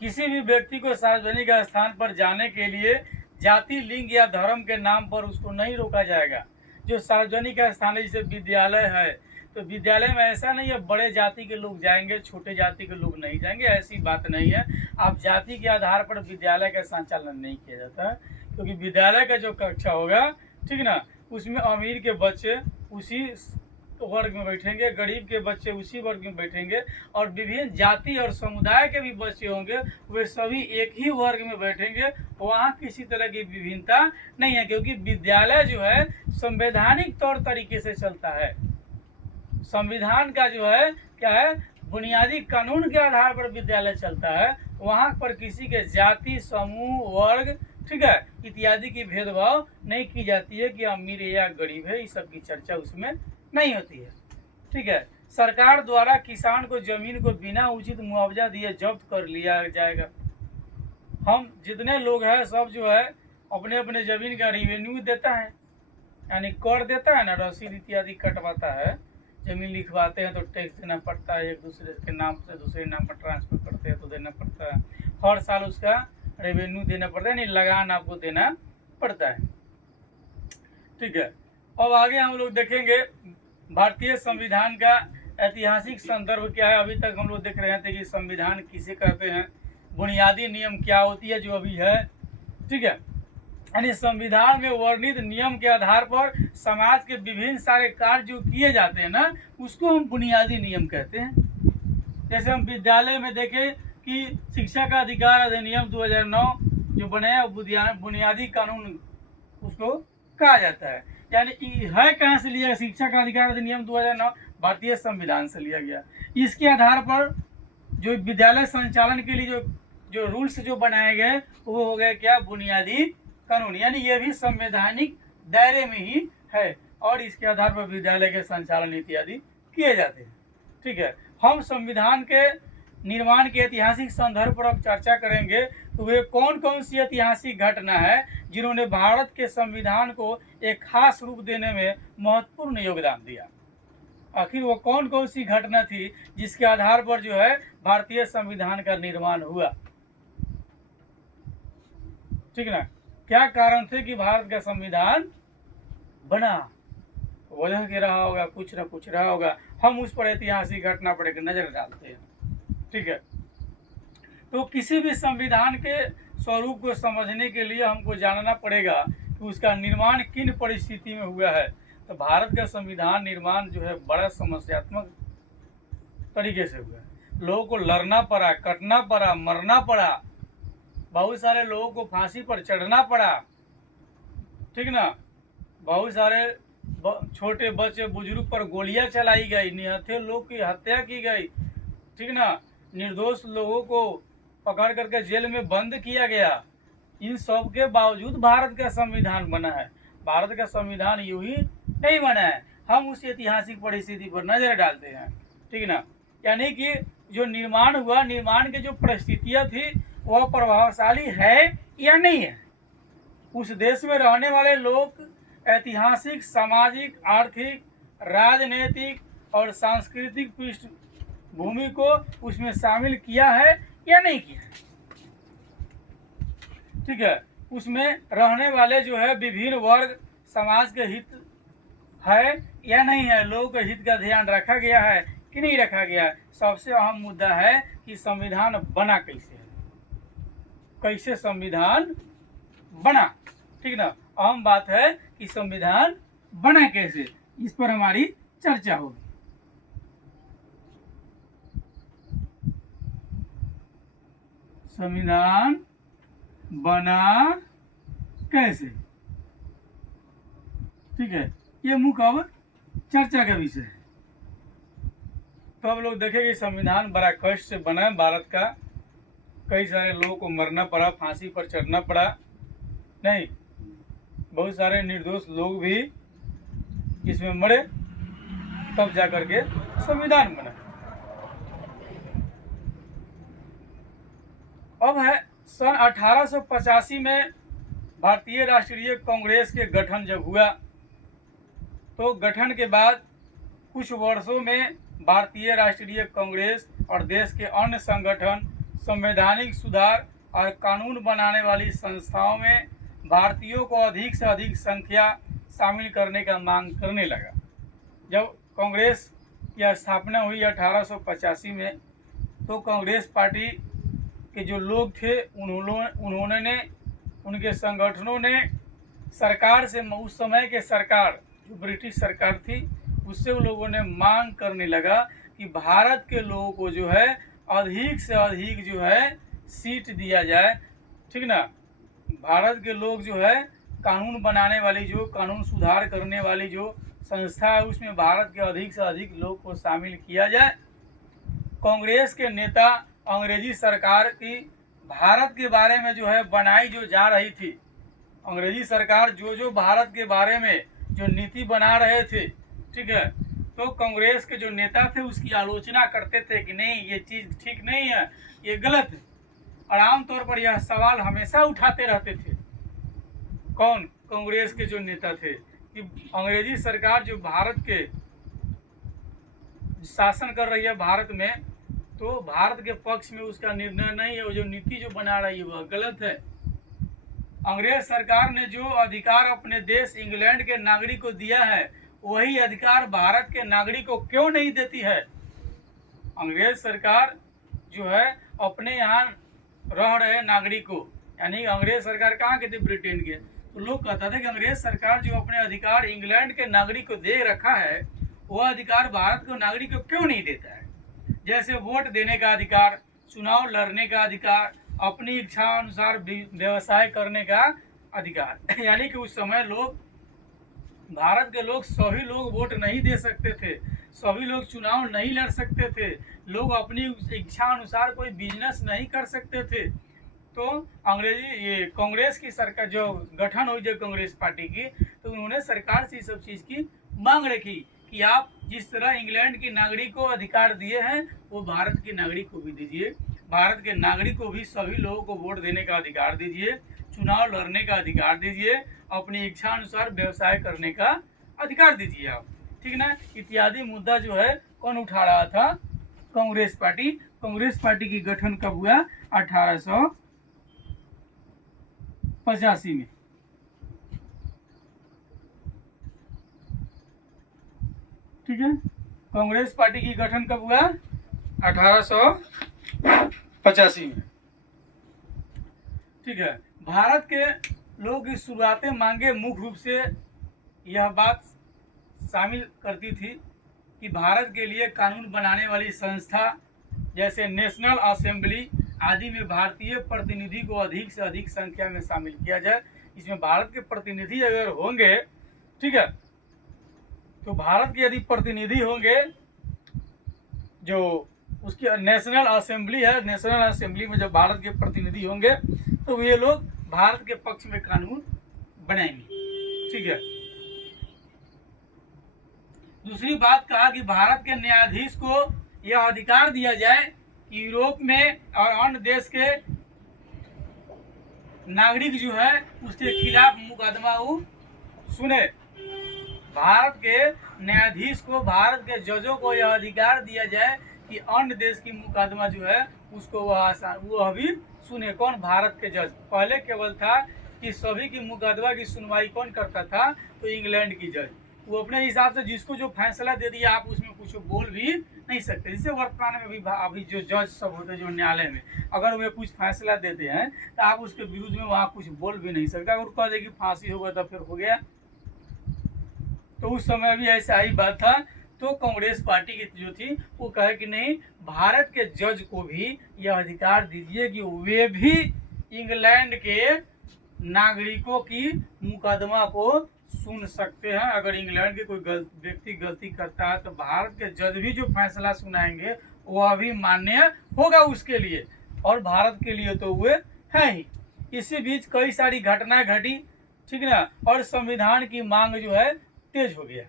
किसी भी व्यक्ति को सार्वजनिक स्थान पर जाने के लिए जाति, लिंग या धर्म के नाम पर उसको नहीं रोका जाएगा। जो सार्वजनिक स्थान है जैसे विद्यालय है, तो विद्यालय में ऐसा नहीं है बड़े जाति के लोग जाएंगे छोटे जाति के लोग नहीं जाएंगे, ऐसी बात नहीं है। आप जाति के आधार पर विद्यालय का संचालन नहीं किया जाता है, क्योंकि विद्यालय का जो कक्षा होगा, ठीक ना, उसमें अमीर के बच्चे उसी वर्ग में बैठेंगे, गरीब के बच्चे उसी वर्ग में बैठेंगे, और विभिन्न जाति और समुदाय के भी बच्चे होंगे, वे सभी एक ही वर्ग में बैठेंगे। वहाँ किसी तरह की विभिन्नता नहीं है, क्योंकि विद्यालय जो है संवैधानिक तौर तरीके से चलता है। संविधान का जो है क्या है, बुनियादी कानून के आधार पर विद्यालय चलता है। वहाँ पर किसी के जाति, समूह, वर्ग, ठीक है, इत्यादि की भेदभाव नहीं की जाती है कि अमीर है या गरीब है, इस सब की चर्चा उसमें नहीं होती है। ठीक है, सरकार द्वारा किसान को जमीन को बिना उचित मुआवजा दिए जब्त कर लिया जाएगा। हम जितने लोग हैं सब जो है अपने अपने जमीन का रिवेन्यू देता है, यानी कर देता है ना, रसीद इत्यादि कटवाता है। जमीन लिखवाते हैं तो टैक्स देना पड़ता है, एक दूसरे के नाम से दूसरे नाम पर ट्रांसफर करते हैं तो देना पड़ता है। हर साल उसका रेवेन्यू देना पड़ता है, नहीं लगान आपको देना पड़ता है। ठीक है, अब आगे हम लोग देखेंगे भारतीय संविधान का ऐतिहासिक संदर्भ क्या है। अभी तक हम लोग देख रहे थे कि संविधान किसे कहते हैं, बुनियादी नियम क्या होती है जो अभी है। ठीक है, यानी संविधान में वर्णित नियम के आधार पर समाज के विभिन्न सारे कार्य जो किए जाते हैं ना, उसको हम बुनियादी नियम कहते हैं। जैसे हम विद्यालय में देखें कि शिक्षा का अधिकार अधिनियम 2009 जो बनाया बुनियादी कानून उसको कहा जाता है। यानी है कहाँ से लिया, शिक्षा का अधिकार अधिनियम 2009 भारतीय संविधान से लिया गया। इसके आधार पर जो विद्यालय संचालन के लिए जो रूल्स जो बनाए गए वो हो गए क्या, बुनियादी कानून। यानी ये भी संवैधानिक दायरे में ही है और इसके आधार पर विद्यालय के संचालन इत्यादि किए जाते हैं। ठीक है, हम संविधान के निर्माण के ऐतिहासिक संदर्भ पर अब चर्चा करेंगे। तो वे कौन कौन सी ऐतिहासिक घटना है जिन्होंने भारत के संविधान को एक खास रूप देने में महत्वपूर्ण योगदान दिया। आखिर वो कौन कौन सी घटना थी जिसके आधार पर जो है भारतीय संविधान का निर्माण हुआ। ठीक ना, क्या कारण थे कि भारत का संविधान बना, वजह के रहा होगा, कुछ ना कुछ रहा होगा। हम उस पर ऐतिहासिक घटना पर एक नजर डालते हैं। ठीक है, तो किसी भी संविधान के स्वरूप को समझने के लिए हमको जानना पड़ेगा कि उसका निर्माण किन परिस्थिति में हुआ है। तो भारत का संविधान निर्माण जो है बड़ा समस्यात्मक तरीके से हुआ है। लोगों को लड़ना पड़ा, कटना पड़ा, मरना पड़ा, बहुत सारे लोगों को फांसी पर चढ़ना पड़ा। ठीक ना, बहुत सारे छोटे बच्चे बुजुर्ग पर गोलियां चलाई गई, निहत्थे लोग की हत्या की गई। ठीक ना, निर्दोष लोगों को पकड़ करके जेल में बंद किया गया। इन सब के बावजूद भारत का संविधान बना है। भारत का संविधान यूं ही नहीं बना है, हम उस ऐतिहासिक परिस्थिति पर नजर डालते हैं। ठीक ना, यानी कि जो निर्माण हुआ, निर्माण की जो परिस्थितियां थी वह प्रभावशाली है या नहीं है। उस देश में रहने वाले लोग ऐतिहासिक, सामाजिक, आर्थिक, राजनीतिक और सांस्कृतिक पृष्ठभूमि को उसमें शामिल किया है या नहीं किया है। ठीक है, उसमें रहने वाले जो है विभिन्न वर्ग, समाज के हित है या नहीं है, लोगों के हित का ध्यान रखा गया है कि नहीं रखा गया है। सबसे अहम मुद्दा है कि संविधान बना कैसे है, कैसे संविधान बना। ठीक ना, अहम बात है कि संविधान बना कैसे, इस पर हमारी चर्चा होगी। संविधान बना कैसे, ठीक है, ये मुख्य अब चर्चा का विषय है। तो हम लोग देखेंगे संविधान बड़ा कष्ट से बना है भारत का। कई सारे लोगों को मरना पड़ा, फांसी पर चढ़ना पड़ा, नहीं, बहुत सारे निर्दोष लोग भी इसमें मरे, तब जाकर के संविधान बना। अब है सन 1885 में भारतीय राष्ट्रीय कांग्रेस के गठन जब हुआ, तो गठन के बाद कुछ वर्षों में भारतीय राष्ट्रीय कांग्रेस और देश के अन्य संगठन संवैधानिक सुधार और कानून बनाने वाली संस्थाओं में भारतीयों को अधिक से अधिक संख्या शामिल करने का मांग करने लगा। जब कांग्रेस की स्थापना हुई 1885 में, तो कांग्रेस पार्टी के जो लोग थे उन्होंने उनके संगठनों ने सरकार से, उस समय के सरकार जो ब्रिटिश सरकार थी, उससे उन लोगों ने मांग करने लगा कि भारत के लोगों को जो है अधिक से अधिक जो है सीट दिया जाए, ठीक ना। भारत के लोग जो है कानून बनाने वाली, जो कानून सुधार करने वाली जो संस्था है, उसमें भारत के अधिक से अधिक लोग को शामिल किया जाए। कांग्रेस के नेता अंग्रेजी सरकार की भारत के बारे में जो है बनाई जो जा रही थी, अंग्रेजी सरकार जो भारत के बारे में जो नीति बना रहे थे, ठीक है, तो कांग्रेस के जो नेता थे उसकी आलोचना करते थे कि नहीं, ये चीज़ ठीक नहीं है, ये गलत है। और आमतौर पर यह सवाल हमेशा उठाते रहते थे। कौन? कांग्रेस के जो नेता थे, कि अंग्रेजी सरकार जो भारत के शासन कर रही है भारत में, तो भारत के पक्ष में उसका निर्णय नहीं है, वो जो नीति जो बना रही है वह गलत है। अंग्रेज सरकार ने जो अधिकार अपने देश इंग्लैंड के नागरिक को दिया है, वही अधिकार भारत के नागरिक को क्यों नहीं देती है? अंग्रेज सरकार जो है अपने यहाँ रह रहे नागरिक को, यानी अंग्रेज सरकार कहाँ के थे? ब्रिटेन के। तो लोग कहते थे कि अंग्रेज सरकार जो अपने अधिकार इंग्लैंड के नागरिक को दे रखा है, वह अधिकार भारत के नागरिक को क्यों नहीं देता है? जैसे वोट देने का अधिकार, चुनाव लड़ने का अधिकार, अपनी इच्छा अनुसार व्यवसाय करने का अधिकार। यानी कि उस समय लोग, भारत के लोग, सभी लोग वोट नहीं दे सकते थे, सभी लोग चुनाव नहीं लड़ सकते थे, लोग अपनी इच्छा अनुसार कोई बिजनेस नहीं कर सकते थे। तो ये कांग्रेस की सरकार जो गठन हुई जब कांग्रेस पार्टी की, तो उन्होंने सरकार से इस सब चीज़ की मांग रखी कि आप जिस तरह इंग्लैंड के नागरिक को अधिकार दिए हैं, वो भारत के नागरिक को भी दीजिए। भारत के नागरिक को भी सभी लोगों को वोट देने का अधिकार दीजिए, चुनाव लड़ने का अधिकार दीजिए, अपनी इच्छा अनुसार व्यवसाय करने का अधिकार दीजिए आप, ठीक ना। इत्यादि मुद्दा जो है कौन उठा रहा था? कांग्रेस पार्टी। कांग्रेस पार्टी की गठन कब हुआ? 1885 में। ठीक है, कांग्रेस पार्टी की गठन कब हुआ? 1885 में। ठीक है, भारत के लोग की शुरुआती मांगे मुख्य रूप से यह बात शामिल करती थी कि भारत के लिए कानून बनाने वाली संस्था जैसे नेशनल असेंबली आदि में भारतीय प्रतिनिधि को अधिक से अधिक संख्या में शामिल किया जाए। इसमें भारत के प्रतिनिधि अगर होंगे, ठीक है, तो भारत के यदि प्रतिनिधि होंगे, जो उसकी नेशनल असेंबली है, नेशनल असेंबली में जब भारत के प्रतिनिधि होंगे तो ये लोग भारत के पक्ष में कानून बनाएंगे। ठीक है, दूसरी बात कहा कि भारत के न्यायाधीश को यह अधिकार दिया जाए कि यूरोप में और अन्य देश के नागरिक जो है उसके खिलाफ मुकदमा वो सुने। भारत के न्यायाधीश को, भारत के जजों को यह अधिकार दिया जाए कि अन्य देश की मुकदमा जो है उसको वह भी सुने। कौन? भारत के जज। पहले केवल था कि सभी की मुकदमा की सुनवाई कौन करता था? तो इंग्लैंड की जज। वो अपने हिसाब से जिसको जो फैसला दे दिया, आप उसमें कुछ बोल भी नहीं सकते। जैसे वर्तमान में भी अभी जो जज सब होते हैं जो न्यायालय में, अगर वे कुछ फैसला देते हैं तो आप उसके विरुद्ध में वहाँ कुछ बोल भी नहीं सकते। अगर कह दे कि फांसी होगा तो फिर हो गया। तो उस समय भी ऐसा ही बात था। तो कांग्रेस पार्टी की जो थी वो कहे कि नहीं, भारत के जज को भी यह अधिकार दीजिए कि वे भी इंग्लैंड के नागरिकों की मुकदमा को सुन सकते हैं। अगर इंग्लैंड के कोई व्यक्ति गलती करता है तो भारत के जज भी जो फैसला सुनाएंगे वह भी मान्य होगा उसके लिए, और भारत के लिए तो वे है ही। इसी बीच कई सारी घटनाएं घटी, ठीक ना, और संविधान की मांग जो है तेज हो गया।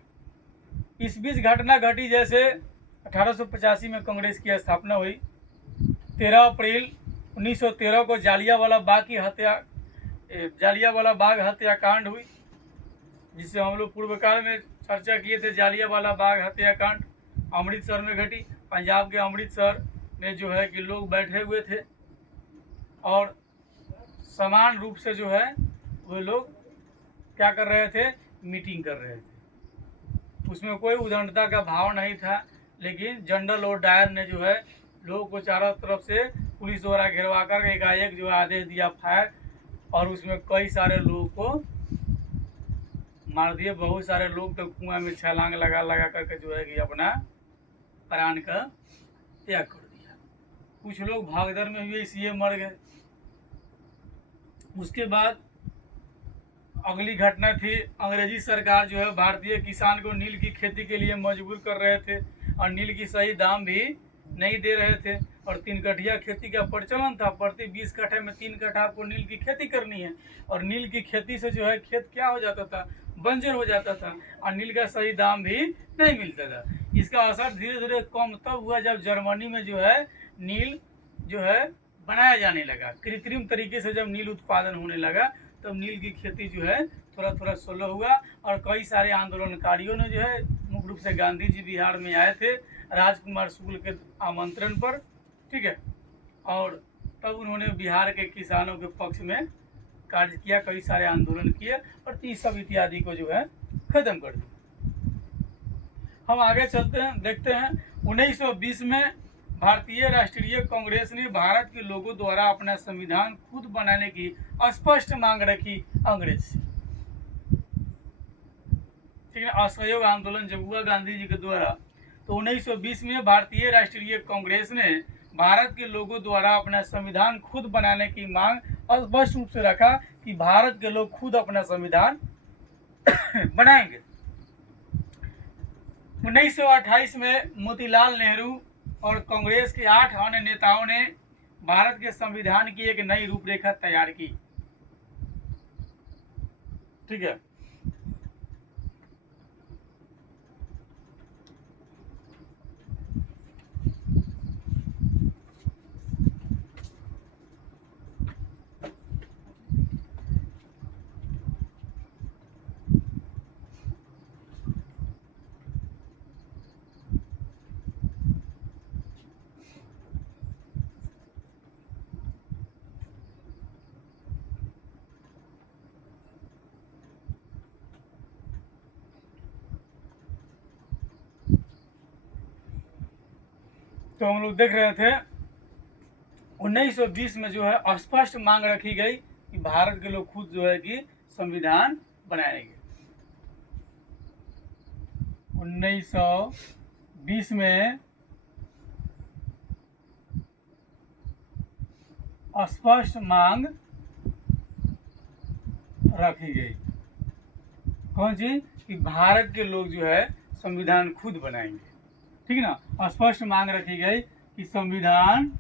इस बीच घटना घटी जैसे 1885 में कांग्रेस की स्थापना हुई। 13 अप्रैल 1913 को जालियांवाला बाग हत्याकांड हुई, जिसे हम लोग पूर्व काल में चर्चा किए थे। जालियांवाला बाग हत्याकांड अमृतसर में घटी। पंजाब के अमृतसर में जो है कि लोग बैठे हुए थे और समान रूप से जो है वे लोग क्या कर रहे थे, मीटिंग कर रहे थे। उसमें कोई उद्दंडता का भाव नहीं था, लेकिन जनरल और डायर ने जो है लोगों को चारों तरफ से पुलिस द्वारा घेरवा कर एकाएक जो आदेश दिया फायर, और उसमें कई सारे लोगों को मार दिए। बहुत सारे लोग तो कुआं में छलांग लगा लगा करके जो है कि अपना प्राण का त्याग कर दिया। कुछ लोग भागदौड़ में हुए इसलिए मर गए। उसके बाद अगली घटना थी, अंग्रेजी सरकार जो है भारतीय किसान को नील की खेती के लिए मजबूर कर रहे थे, और नील की सही दाम भी नहीं दे रहे थे, और 3 कट्ठिया खेती का प्रचलन था। प्रति 20 कट्ठे में 3 कट्ठा आपको नील की खेती करनी है, और नील की खेती से जो है खेत क्या हो जाता था, बंजर हो जाता था, और नील का सही दाम भी नहीं मिलता था। इसका असर धीरे धीरे कम तब हुआ जब जर्मनी में जो है नील जो है बनाया जाने लगा। कृत्रिम तरीके से जब नील उत्पादन होने लगा, तब नील की खेती जो है थोड़ा थोड़ा स्लो हुआ, और कई सारे आंदोलनकारियों ने जो है, मुख्य रूप से गांधी जी बिहार में आए थे राजकुमार शुक्ल के आमंत्रण पर, ठीक है, और तब उन्होंने बिहार के किसानों के पक्ष में कार्य किया, कई सारे आंदोलन किए, और इस सब इत्यादि को जो है खत्म कर दिया। हम आगे चलते हैं, देखते हैं 1920 में भारतीय राष्ट्रीय कांग्रेस ने भारत के लोगों द्वारा अपना संविधान खुद बनाने की स्पष्ट मांग रखी अंग्रेज से, ठीक है। असहयोग आंदोलन जब हुआ गांधी जी के द्वारा, तो 1920 में भारतीय राष्ट्रीय कांग्रेस ने भारत के लोगों द्वारा अपना संविधान खुद बनाने की मांग स्पष्ट रूप से रखा कि भारत के लोग खुद अपना संविधान बनाएंगे। 1928 में मोतीलाल नेहरू और कांग्रेस के 8 अन्य नेताओं ने भारत के संविधान की एक नई रूपरेखा तैयार की, ठीक है। तो हम लोग देख रहे थे 1920 में जो है स्पष्ट मांग रखी गई कि भारत के लोग खुद जो है कि संविधान बनाएंगे। 1920 में स्पष्ट मांग रखी गई, कौन सी, कि भारत के लोग जो है संविधान खुद बनाएंगे, ठीक है ना। स्पष्ट मांग रखी गई कि संविधान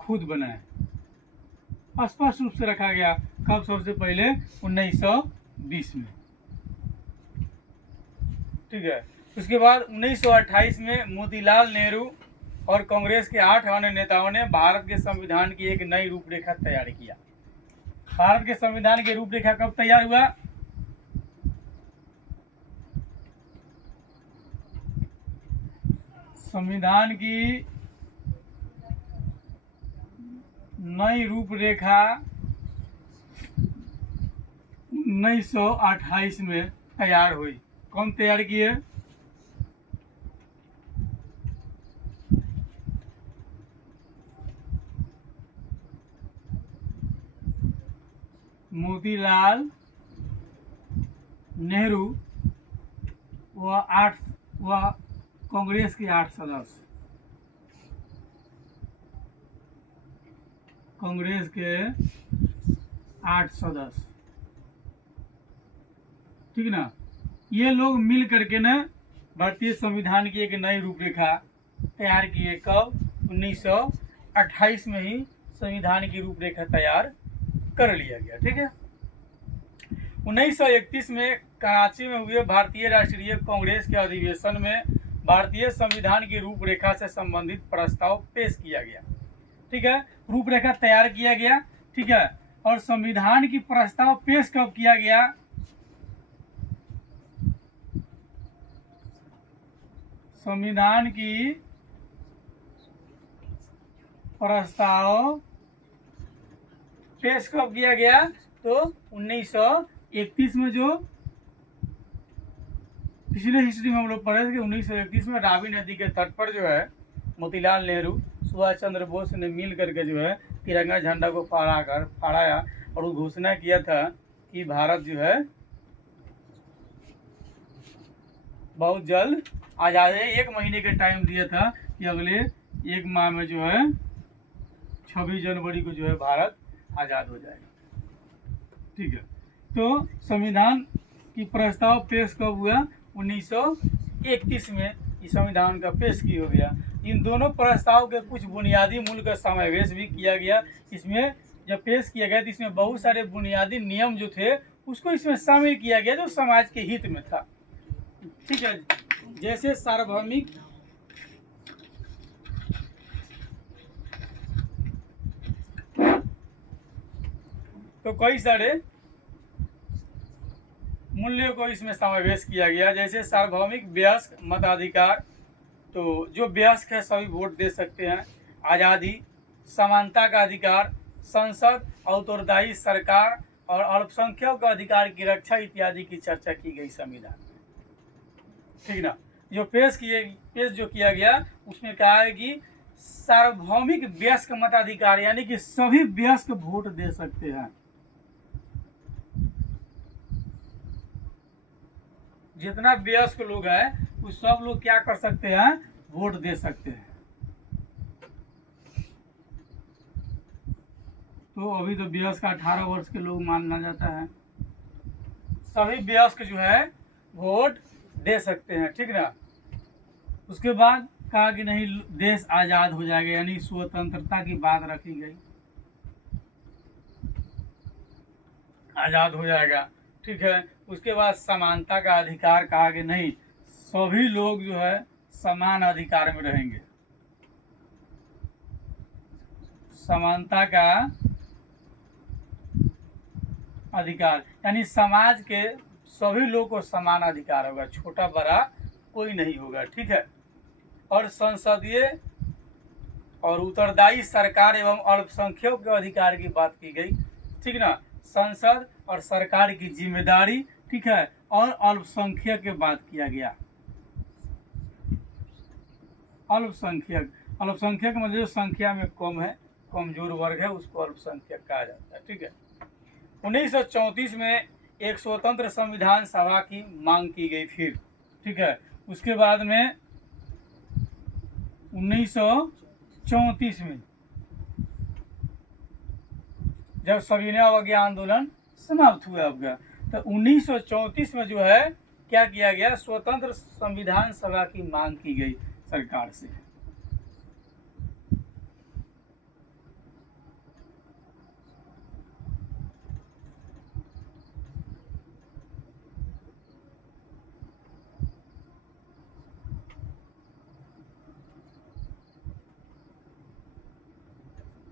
खुद बनाए, स्पष्ट रूप से रखा गया। कब, सबसे पहले 1920 में, ठीक है। उसके बाद 1928 में मोतीलाल नेहरू और कांग्रेस के 8 अन्य नेताओं ने भारत के संविधान की एक नई रूपरेखा तैयार किया। भारत के संविधान की रूपरेखा कब तैयार हुआ, संविधान की नई रूपरेखा 1928 में तैयार हुई। कौन तैयार की है, मोतीलाल नेहरू व कांग्रेस के 8 सदस्य, कांग्रेस के 8 सदस्य, ठीक है ना। ये लोग मिल करके ना भारतीय संविधान की एक नई रूपरेखा तैयार किए। कब, 1928 में ही संविधान की रूपरेखा तैयार कर लिया गया, ठीक है। 1931 में कराची में हुए भारतीय राष्ट्रीय कांग्रेस के अधिवेशन में भारतीय संविधान की रूपरेखा से संबंधित प्रस्ताव पेश किया गया, ठीक है। रूपरेखा तैयार किया गया, ठीक है। और संविधान की प्रस्ताव पेश कब किया गया, संविधान की प्रस्ताव पेश कब किया गया? तो 1931 में, जो पिछले हिस्ट्री में हम लोग पढ़े थे कि 1931 में रावी नदी के तट पर जो है मोतीलाल नेहरू, सुभाष चंद्र बोस ने मिल करके जो है तिरंगा झंडा को फहराया और वो घोषणा किया था कि भारत जो है बहुत जल्द आज़ाद है। 1 महीने के टाइम दिया था कि अगले 1 माह में जो है 26 जनवरी को जो है भारत आज़ाद हो जाएगा। ठीक है, तो संविधान की प्रस्ताव पेश कब हुआ? 1931 में इस संविधान का पेश की हो गया। इन दोनों प्रस्ताव के कुछ बुनियादी मूल का समावेश भी किया गया। इसमें जब पेश किया गया तो इसमें बहुत सारे बुनियादी नियम जो थे उसको इसमें शामिल किया गया जो समाज के हित में था। ठीक है, जैसे सार्वभौमिक तो कई सारे मूल्यों को इसमें समावेश किया गया, जैसे सार्वभौमिक वयस्क मताधिकार, तो जो वयस्क है सभी वोट दे सकते हैं, आज़ादी, समानता का अधिकार, संसद, उत्तरदायी सरकार और अल्पसंख्यक अधिकार की रक्षा इत्यादि की चर्चा की गई संविधान में। ठीक ना, जो पेश जो किया गया उसमें कहा है कि सार्वभौमिक वयस्क मताधिकार, यानी कि सभी वयस्क वोट दे सकते हैं। जितना वयस्क लोग हैं वो सब लोग क्या कर सकते हैं? वोट दे सकते हैं। तो अभी तो वयस्क 18 वर्ष के लोग माना जाता है। सभी वयस्क जो है वोट दे सकते हैं। ठीक ना, उसके बाद कहा कि नहीं देश आज़ाद हो जाएगा, यानी स्वतंत्रता की बात रखी गई, आज़ाद हो जाएगा। ठीक है, उसके बाद समानता का अधिकार कहा कि नहीं सभी लोग जो है समान अधिकार में रहेंगे। समानता का अधिकार यानी समाज के सभी लोग को समान अधिकार होगा, छोटा बड़ा कोई नहीं होगा। ठीक है, और संसदीय और उत्तरदायी सरकार एवं अल्पसंख्यकों के अधिकार की बात की गई। ठीक ना, संसद और सरकार की जिम्मेदारी, ठीक है, और अल्पसंख्यक की बात किया गया। अल्पसंख्यक मतलब जो संख्या में कम है, कमजोर वर्ग है, उसको अल्पसंख्यक कहा जाता है। ठीक है, 1934 में एक स्वतंत्र संविधान सभा की मांग की गई फिर। ठीक है, उसके बाद में 1934 में जब सविनय अवज्ञा आंदोलन समाप्त हुआ आपका, तो 1934 में जो है क्या किया गया? स्वतंत्र संविधान सभा की मांग की गई सरकार से।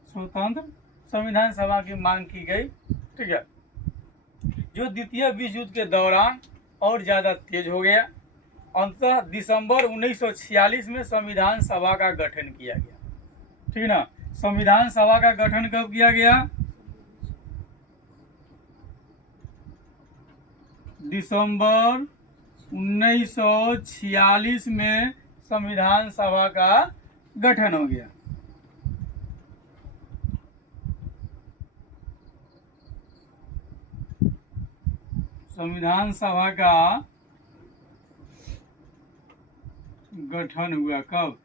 स्वतंत्र संविधान सभा की मांग की गई। ठीक है, जो द्वितीय विश्व युद्ध के दौरान और ज़्यादा तेज हो गया। अंततः दिसंबर 1946 में संविधान सभा का गठन किया गया। ठीक ना, संविधान सभा का गठन कब किया गया? दिसंबर 1946 में संविधान सभा का गठन हो गया। संविधान सभा का गठन हुआ कब?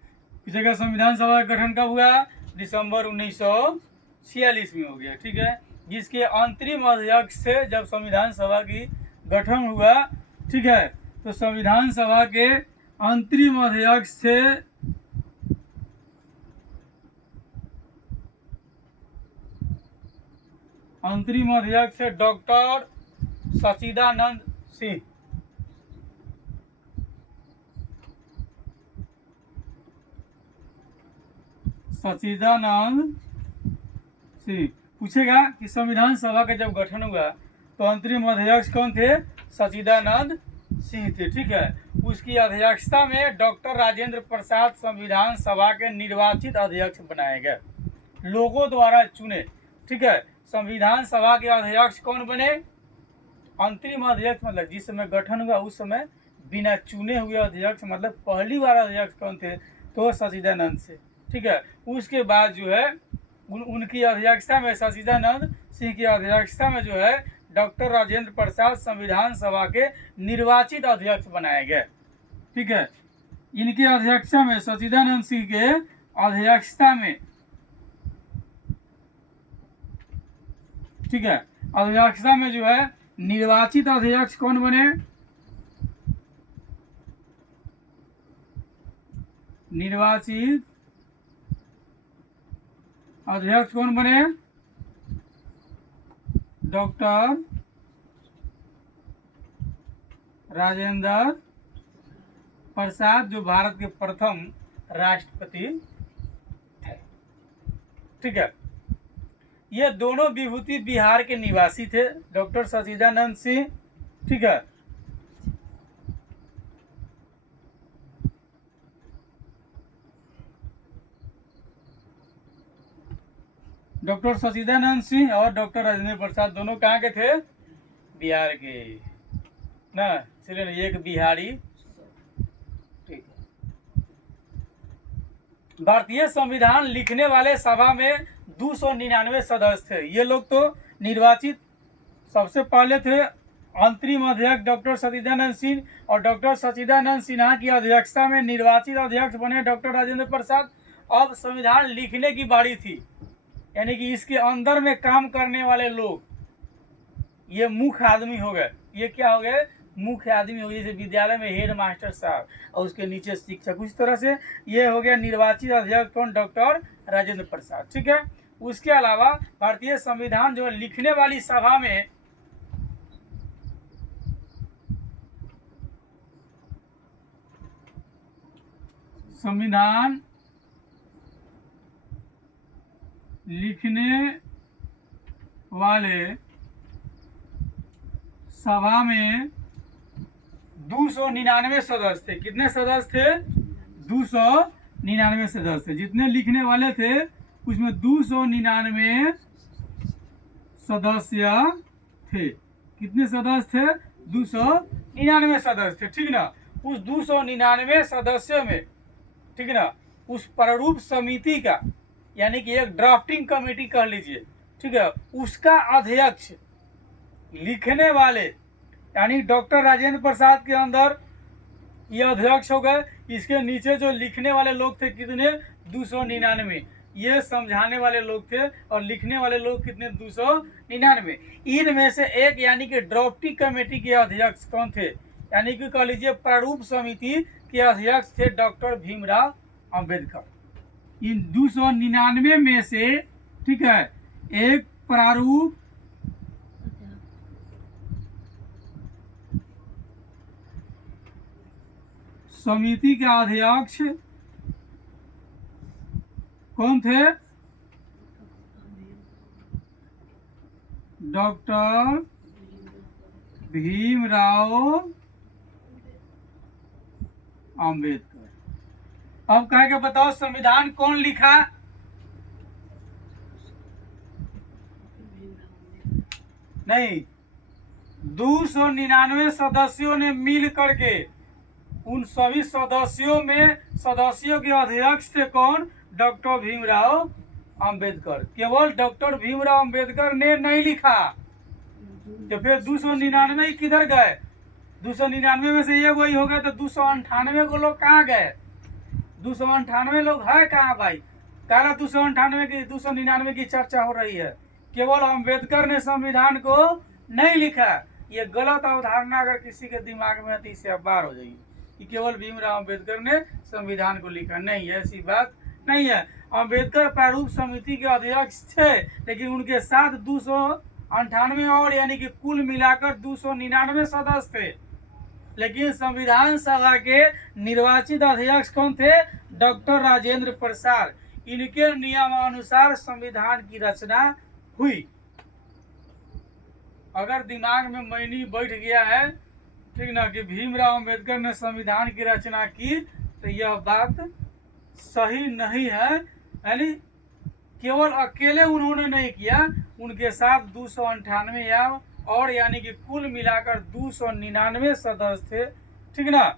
किसी का संविधान सभा का गठन कब हुआ? दिसंबर 1946 में हो गया। ठीक है, जिसके अंतरिम अध्यक्ष से जब संविधान सभा की गठन हुआ, ठीक है, तो संविधान सभा के अंतरिम अध्यक्ष से डॉक्टर सचिदानंद सिंह। पूछेगा कि संविधान सभा का जब गठन हुआ तो अंतरिम अध्यक्ष कौन थे? सचिदानंद सिंह थे। ठीक है, उसकी अध्यक्षता में डॉक्टर राजेंद्र प्रसाद संविधान सभा के निर्वाचित अध्यक्ष बनाए गए। लोगों द्वारा चुने। ठीक है, संविधान सभा के अध्यक्ष कौन बने? अंतरिम अध्यक्ष, मतलब जिस समय गठन हुआ उस समय बिना चुने हुए अध्यक्ष, मतलब पहली बार अध्यक्ष कौन थे? तो सचिदानंद से। ठीक है, उसके बाद जो है उनकी अध्यक्षता में, सचिदानंद सिंह की अध्यक्षता में जो है डॉक्टर राजेंद्र प्रसाद संविधान सभा के निर्वाचित अध्यक्ष बनाए गए। ठीक है, इनकी अध्यक्षता में, सचिदानंद सिंह के अध्यक्षता में, ठीक है, अध्यक्षता में जो है निर्वाचित अध्यक्ष कौन बने? निर्वाचित अध्यक्ष कौन बने? डॉक्टर राजेंद्र प्रसाद, जो भारत के प्रथम राष्ट्रपति थे। ठीक है, ये दोनों विभूति बिहार के निवासी थे, डॉक्टर सचिदानंद सिंह। ठीक है, डॉक्टर सचिदानंद सिंह और डॉक्टर राजेंद्र प्रसाद दोनों कहाँ के थे? बिहार के ना, चलिए एक बिहारी। ठीक है, भारतीय संविधान लिखने वाले सभा में 299 सदस्य थे। ये लोग तो निर्वाचित सबसे पहले थे अंतरिम अध्यक्ष डॉक्टर सचिदानंद सिंह, और डॉक्टर सचिदानंद सिन्हा की अध्यक्षता में निर्वाचित अध्यक्ष बने डॉक्टर राजेंद्र प्रसाद। अब संविधान लिखने की बारी थी, यानी कि इसके अंदर में काम करने वाले लोग ये मुख्य आदमी हो गए। ये क्या हो गए? मुख्य आदमी हो गए, जैसे विद्यालय में हेड मास्टर साहब और उसके नीचे शिक्षक, उस तरह से ये हो गया निर्वाचित अध्यक्ष कौन? डॉक्टर राजेंद्र प्रसाद। ठीक है, उसके अलावा भारतीय संविधान जो लिखने वाली सभा में संविधान लिखने वाले सभा में 299 सदस्य थे। कितने सदस्य थे? 299 सदस्य। जितने लिखने वाले थे उसमें 299 सदस्य थे। कितने सदस्य थे? 299 सदस्य थे। ठीक ना, उस 299 सदस्यों में, ठीक ना, उस प्रारूप समिति का, यानी कि एक ड्राफ्टिंग कमेटी कह लीजिए, ठीक है, उसका अध्यक्ष लिखने वाले यानी डॉक्टर राजेंद्र प्रसाद के अंदर ये अध्यक्ष हो गए। इसके नीचे जो लिखने वाले लोग थे कितने? 299। ये समझाने वाले लोग थे और लिखने वाले लोग कितने? 299। इनमें से एक यानी कि ड्राफ्टिंग कमेटी के अध्यक्ष कौन थे? यानी कि कह लीजिए प्रारूप समिति के अध्यक्ष थे डॉक्टर भीमराव अंबेडकर। इन 299 में से, ठीक है, एक प्रारूप समिति का अध्यक्ष कौन थे? डॉक्टर भीमराव अंबेडकर। अब कह के बताओ संविधान कौन लिखा? नहीं, 299 सदस्यों ने मिल करके, उन सभी सदस्यों में सदस्यों के अध्यक्ष थे कौन? डॉक्टर भीमराव अंबेडकर। केवल डॉक्टर भीमराव अंबेडकर ने नहीं लिखा, तो फिर 299 किधर गए? 299 में से ये वही हो गए, तो 298 को लोग कहाँ गए? 298 लोग है कहाँ भाई? काला 298 की 299 की चर्चा हो रही है। केवल अंबेडकर ने संविधान को नहीं लिखा। ये गलत अवधारणा अगर किसी के दिमाग में है तो इससे अब बाहर हो जाइए कि केवल भीमराव अंबेडकर ने संविधान को लिखा। नहीं, ऐसी बात नहीं है। अंबेडकर प्रारूप समिति के अध्यक्ष थे, लेकिन उनके साथ 298 और, यानी कि कुल मिलाकर 299 सदस्य थे। लेकिन संविधान सभा के निर्वाचित अध्यक्ष कौन थे? डॉक्टर राजेंद्र प्रसाद। इनके नियमानुसार संविधान की रचना हुई। अगर दिमाग में मैनी बैठ गया है, ठीक ना, कि भीमराव अंबेडकर ने संविधान की रचना की, तो यह बात सही नहीं है। यानी केवल अकेले उन्होंने नहीं किया, उनके साथ 298 और यानी कि कुल मिलाकर 299 सदस्य थे, ठीक ना।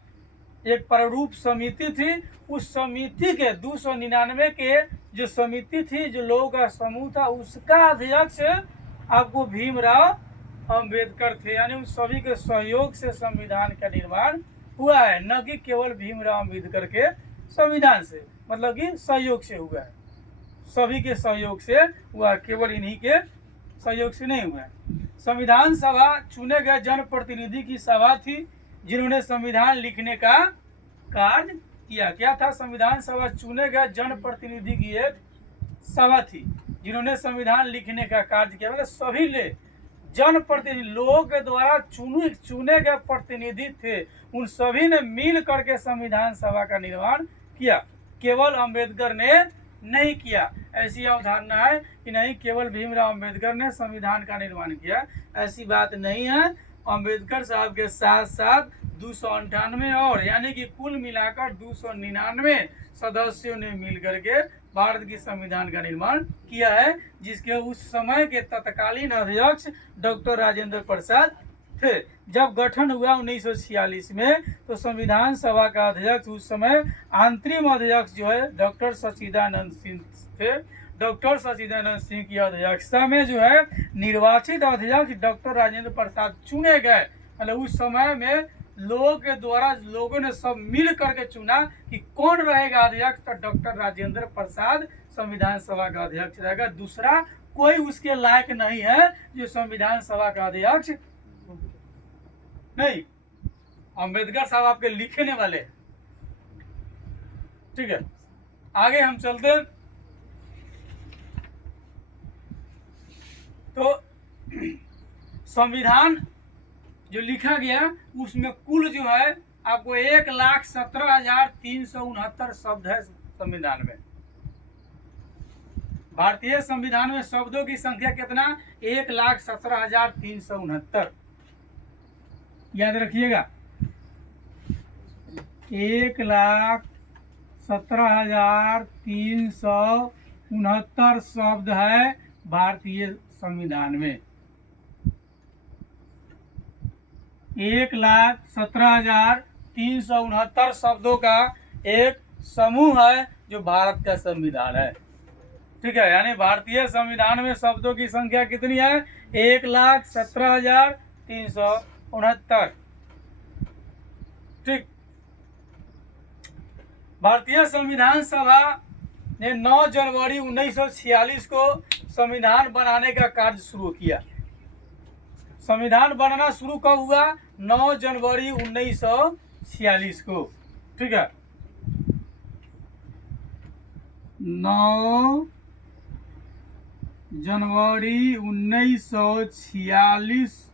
एक प्रारूप समिति थी, उस समिति के 299 के जो समिति थी, जो लोगों का समूह था, उसका अध्यक्ष आपको भीमराव अंबेडकर थे। यानी उन सभी के सहयोग से संविधान का निर्माण हुआ है, न कि केवल भीमराव अंबेडकर के संविधान से, मतलब कि सहयोग से हुआ है, सभी के सहयोग से हुआ, केवल इन्हीं के सहयोग से नहीं हुआ है। संविधान सभा चुने गए जनप्रतिनिधि की सभा थी, जिन्होंने संविधान लिखने का कार्य किया। क्या था? संविधान सभा चुने गए जनप्रतिनिधि की एक सभा थी, जिन्होंने संविधान लिखने का कार्य किया। मतलब सभी ले जनप्रतिनिधि, लोगों के द्वारा चुने गए प्रतिनिधि थे, उन सभी ने मिल करके संविधान सभा का निर्माण किया। केवल अंबेडकर ने नहीं किया। ऐसी अवधारणा है कि नहीं केवल भीमराव अंबेडकर ने संविधान का निर्माण किया, ऐसी बात नहीं है। अंबेडकर साहब के साथ साथ 298 और यानी कि कुल मिलाकर 299 सदस्यों ने मिलकर के भारत की संविधान का निर्माण किया है, जिसके उस समय के तत्कालीन अध्यक्ष डॉक्टर राजेंद्र प्रसाद थे। जब गठन हुआ 1946 में, तो संविधान सभा का अध्यक्ष उस समय अंतरिम अध्यक्ष जो है डॉक्टर सच्चिदानंद सिंह थे। डॉक्टर सच्चिदानंद सिंह की अध्यक्षता में जो है निर्वाचित अध्यक्ष डॉक्टर राजेंद्र प्रसाद चुने गए। मतलब उस समय में लोगों के द्वारा लोगों ने सब मिल करके चुना कि कौन रहेगा अध्यक्ष, तो डॉक्टर राजेंद्र प्रसाद संविधान सभा का अध्यक्ष रहेगा। दूसरा कोई उसके लायक नहीं है जो संविधान सभा का अध्यक्ष नहीं। अंबेडकर साहब आपके लिखने वाले, ठीक है। आगे हम चलते हैं। तो संविधान जो लिखा गया उसमें कुल जो है आपको 1,17,369 शब्द है संविधान में। भारतीय संविधान में शब्दों की संख्या कितना? 1,17,369। याद रखिएगा, 1,17,369 शब्द है भारतीय संविधान में। 1,17,369 शब्दों का एक समूह है जो भारत का संविधान है, ठीक है। यानी भारतीय संविधान में शब्दों की संख्या कितनी है? 1,17,369, ठीक। भारतीय संविधान सभा ने 9 जनवरी 1946 को संविधान बनाने का कार्य शुरू किया। संविधान बनना शुरू कब हुआ? 9 जनवरी 1946 को, ठीक है। 9 जनवरी 1946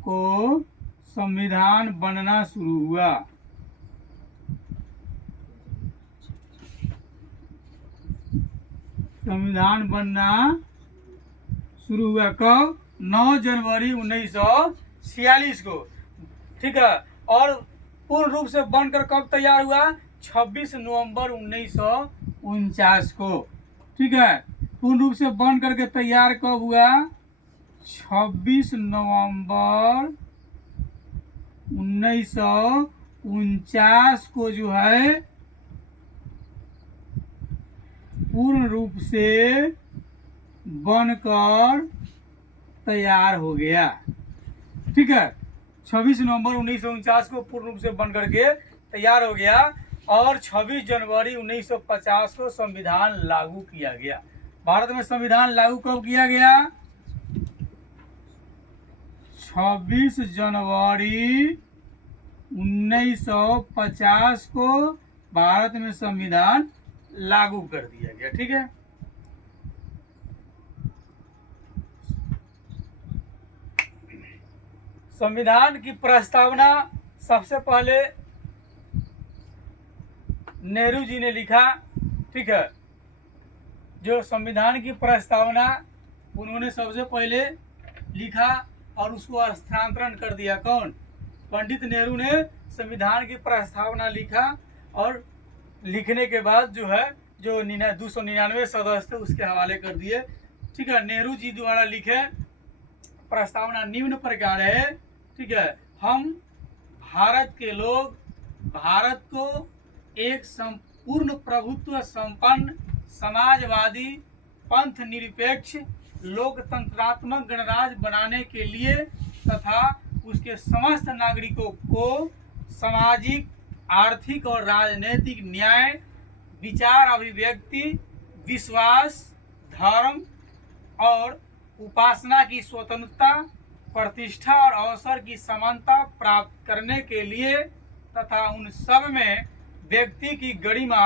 को संविधान बनना शुरू हुआ। संविधान बनना शुरू हुआ कब? 9 जनवरी 1946 को, ठीक है। और पूर्ण रूप से बनकर कब तैयार हुआ? 26 नवंबर 1949 को, ठीक है। पूर्ण रूप से बन करके तैयार कब हुआ? 26 नवंबर 1949 को जो है पूर्ण रूप से बनकर तैयार हो गया, ठीक है। 26 नवंबर 1949 को पूर्ण रूप से बनकर के तैयार हो गया और 26 जनवरी 1950 को संविधान लागू किया गया। भारत में संविधान लागू कब किया गया? 26 जनवरी 1950 को भारत में संविधान लागू कर दिया गया, ठीक है। संविधान की प्रस्तावना सबसे पहले नेहरू जी ने लिखा, ठीक है। जो संविधान की प्रस्तावना उन्होंने सबसे पहले लिखा और उसको हस्तांतरण कर दिया। कौन? पंडित नेहरू ने संविधान की प्रस्तावना लिखा और लिखने के बाद जो है जो 299 सदस्य थे उसके हवाले कर दिए। ठीक है, नेहरू जी द्वारा लिखे प्रस्तावना निम्न प्रकार है। ठीक है, हम भारत के लोग भारत को एक संपूर्ण प्रभुत्व संपन्न समाजवादी पंथ निरपेक्ष लोकतंत्रात्मक गणराज्य बनाने के लिए तथा उसके समस्त नागरिकों को सामाजिक आर्थिक और राजनीतिक न्याय, विचार अभिव्यक्ति, विश्वास, धर्म और उपासना की स्वतंत्रता, प्रतिष्ठा और अवसर की समानता प्राप्त करने के लिए तथा उन सब में व्यक्ति की गरिमा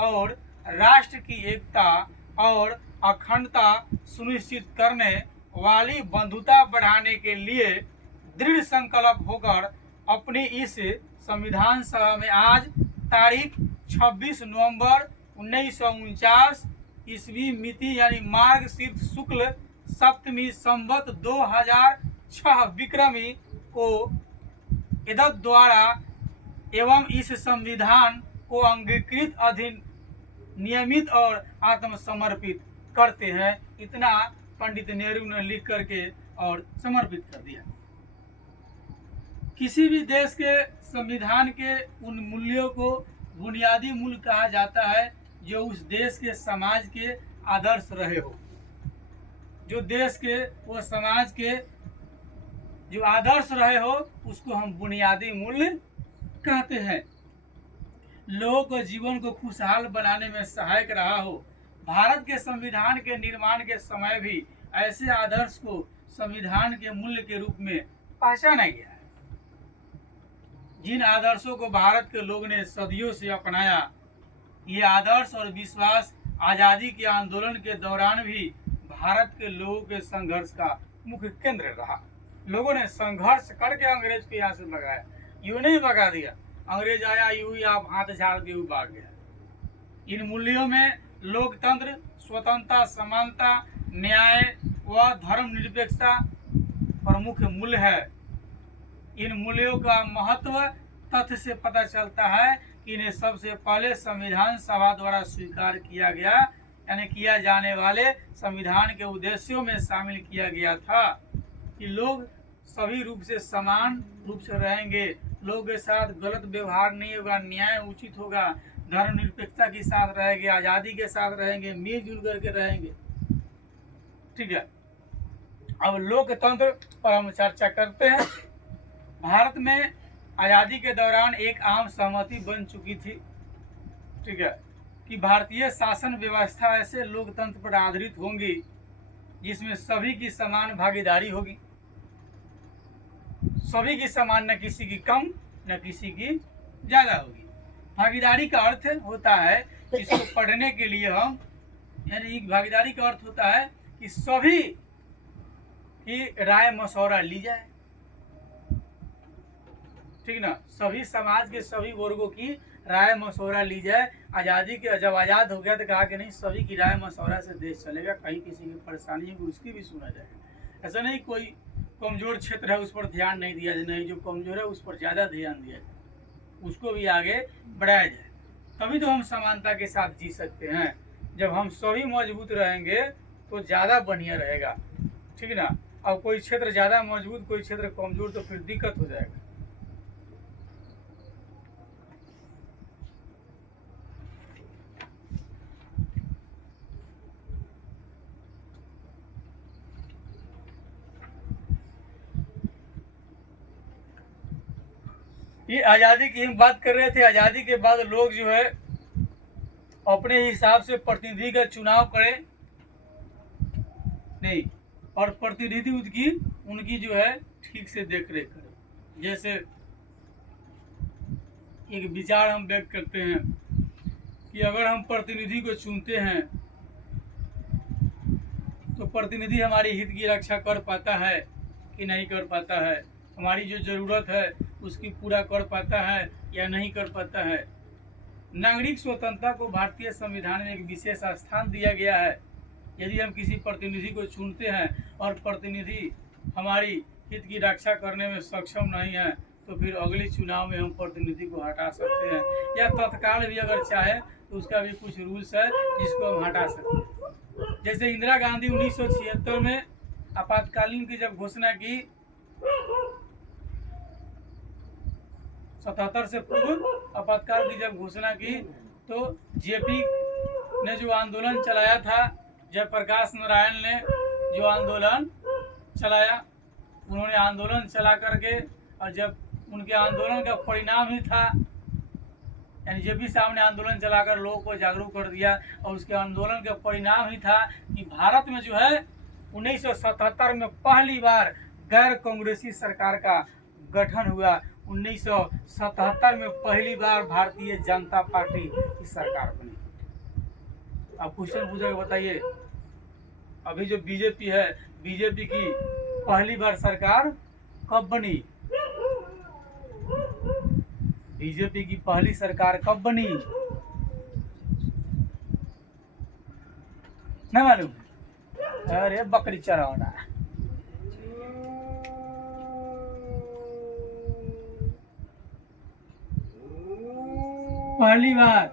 और राष्ट्र की एकता और अखंडता सुनिश्चित करने वाली बंधुता बढ़ाने के लिए दृढ़ संकल्प होकर अपनी इस संविधान सभा में आज तारीख 26 नवंबर 1949 ईस्वी मिति यानी मार्गशीर्ष शुक्ल सप्तमी संवत 2006 विक्रमी को एतद द्वारा एवं इस संविधान को अंगीकृत नियमित और आत्मसमर्पित करते हैं। इतना पंडित नेहरू ने लिख करके और समर्पित कर दिया। किसी भी देश के संविधान के उन मूल्यों को बुनियादी मूल्य कहा जाता है जो उस देश के समाज के आदर्श रहे हो। जो देश के वो समाज के जो आदर्श रहे हो उसको हम बुनियादी मूल्य कहते हैं। लोगों को जीवन को खुशहाल बनाने में सहायक रहा हो। भारत के संविधान के निर्माण के समय भी ऐसे आदर्श को संविधान के मूल्य के रूप में पहचाना गया है। जिन आदर्शों को भारत के लोगों ने सदियों से अपनाया, ये आदर्श और विश्वास आज़ादी के आंदोलन के दौरान भी भारत के लोगों के संघर्ष का मुख्य केंद्र रहा। लोगों ने संघर्ष करके अंग्रेज को यहाँ से भगाया, यूं नहीं भगा दिया। अंग्रेज आया यूं ही आप हाथ झाड़ के भाग गया। इन मूल्यों में लोकतंत्र, स्वतंत्रता, समानता, न्याय व धर्मनिरपेक्षता प्रमुख मूल्य है। इन मूल्यों का महत्व तथ्य से पता चलता है कि इन्हें सबसे पहले संविधान सभा द्वारा स्वीकार किया गया, यानी किया जाने वाले संविधान के उद्देश्यों में शामिल किया गया था कि लोग सभी रूप से समान रूप से रहेंगे, लोगों के साथ गलत व्यवहार नहीं होगा, न्याय उचित होगा, धर्मनिरपेक्षता के साथ रहेंगे, आज़ादी के साथ रहेंगे, मिलजुल करके रहेंगे। ठीक है, अब लोकतंत्र पर हम चर्चा करते हैं। भारत में आज़ादी के दौरान एक आम सहमति बन चुकी थी, ठीक है, कि भारतीय शासन व्यवस्था ऐसे लोकतंत्र पर आधारित होंगी जिसमें सभी की समान भागीदारी होगी, सभी की समान, न किसी की कम न किसी की ज़्यादा होगी। भागीदारी का अर्थ होता है, इसको पढ़ने के लिए हम, यानी भागीदारी का अर्थ होता है कि सभी की राय मशवरा ली जाए। ठीक ना, सभी समाज के सभी वर्गों की राय मशवरा ली जाए। आज़ादी के जब आज़ाद हो गया तो कहा कि नहीं, सभी की राय मशवरा से देश चलेगा, कहीं किसी की परेशानी है उसकी भी सुना जाएगा। ऐसा नहीं कोई कमज़ोर क्षेत्र है उस पर ध्यान नहीं दिया जाए, नहीं, जो कमज़ोर है उस पर ज़्यादा ध्यान दिया जाए, उसको भी आगे बढ़ाया जाए। तभी तो हम समानता के साथ जी सकते हैं। जब हम सभी मजबूत रहेंगे तो ज़्यादा बढ़िया रहेगा। ठीक ना, अब कोई क्षेत्र ज़्यादा मजबूत, कोई क्षेत्र कमज़ोर, तो फिर दिक्कत हो जाएगा। ये आज़ादी की हम बात कर रहे थे। आज़ादी के बाद लोग जो है अपने हिसाब से प्रतिनिधि का चुनाव करें नहीं, और प्रतिनिधि उनकी जो है ठीक से देख रेख करें। जैसे एक विचार हम व्यक्त करते हैं कि अगर हम प्रतिनिधि को चुनते हैं तो प्रतिनिधि हमारी हित की रक्षा कर पाता है कि नहीं कर पाता है, हमारी जो ज़रूरत है उसकी पूरा कर पाता है या नहीं कर पाता है। नागरिक स्वतंत्रता को भारतीय संविधान में एक विशेष स्थान दिया गया है। यदि हम किसी प्रतिनिधि को चुनते हैं और प्रतिनिधि हमारी हित की रक्षा करने में सक्षम नहीं है तो फिर अगले चुनाव में हम प्रतिनिधि को हटा सकते हैं, या तत्काल भी अगर चाहे तो उसका भी कुछ रूल्स है जिसको हम हटा सकते हैं। जैसे इंदिरा गांधी 1976 में आपातकालीन की जब घोषणा की, 77 से पूर्व आपातकाल की जब घोषणा की, तो जेपी ने जो आंदोलन चलाया था, जयप्रकाश नारायण ने जो आंदोलन चलाया, उन्होंने आंदोलन चला करके, और जब उनके आंदोलन का परिणाम ही था, यानी जेपी साहब ने आंदोलन चलाकर लोगों को जागरूक कर दिया, और उसके आंदोलन का परिणाम ही था कि भारत में जो है 1977 में पहली बार गैर कांग्रेसी सरकार का गठन हुआ। 1977 में पहली बार भारतीय जनता पार्टी की सरकार बनी। अब क्वेश्चन पूछा के बताइए, अभी जो बीजेपी है, बीजेपी की पहली बार सरकार कब बनी? बीजेपी की पहली सरकार कब बनी? नहीं मालूम? अरे बकरी चरावना। पहली बार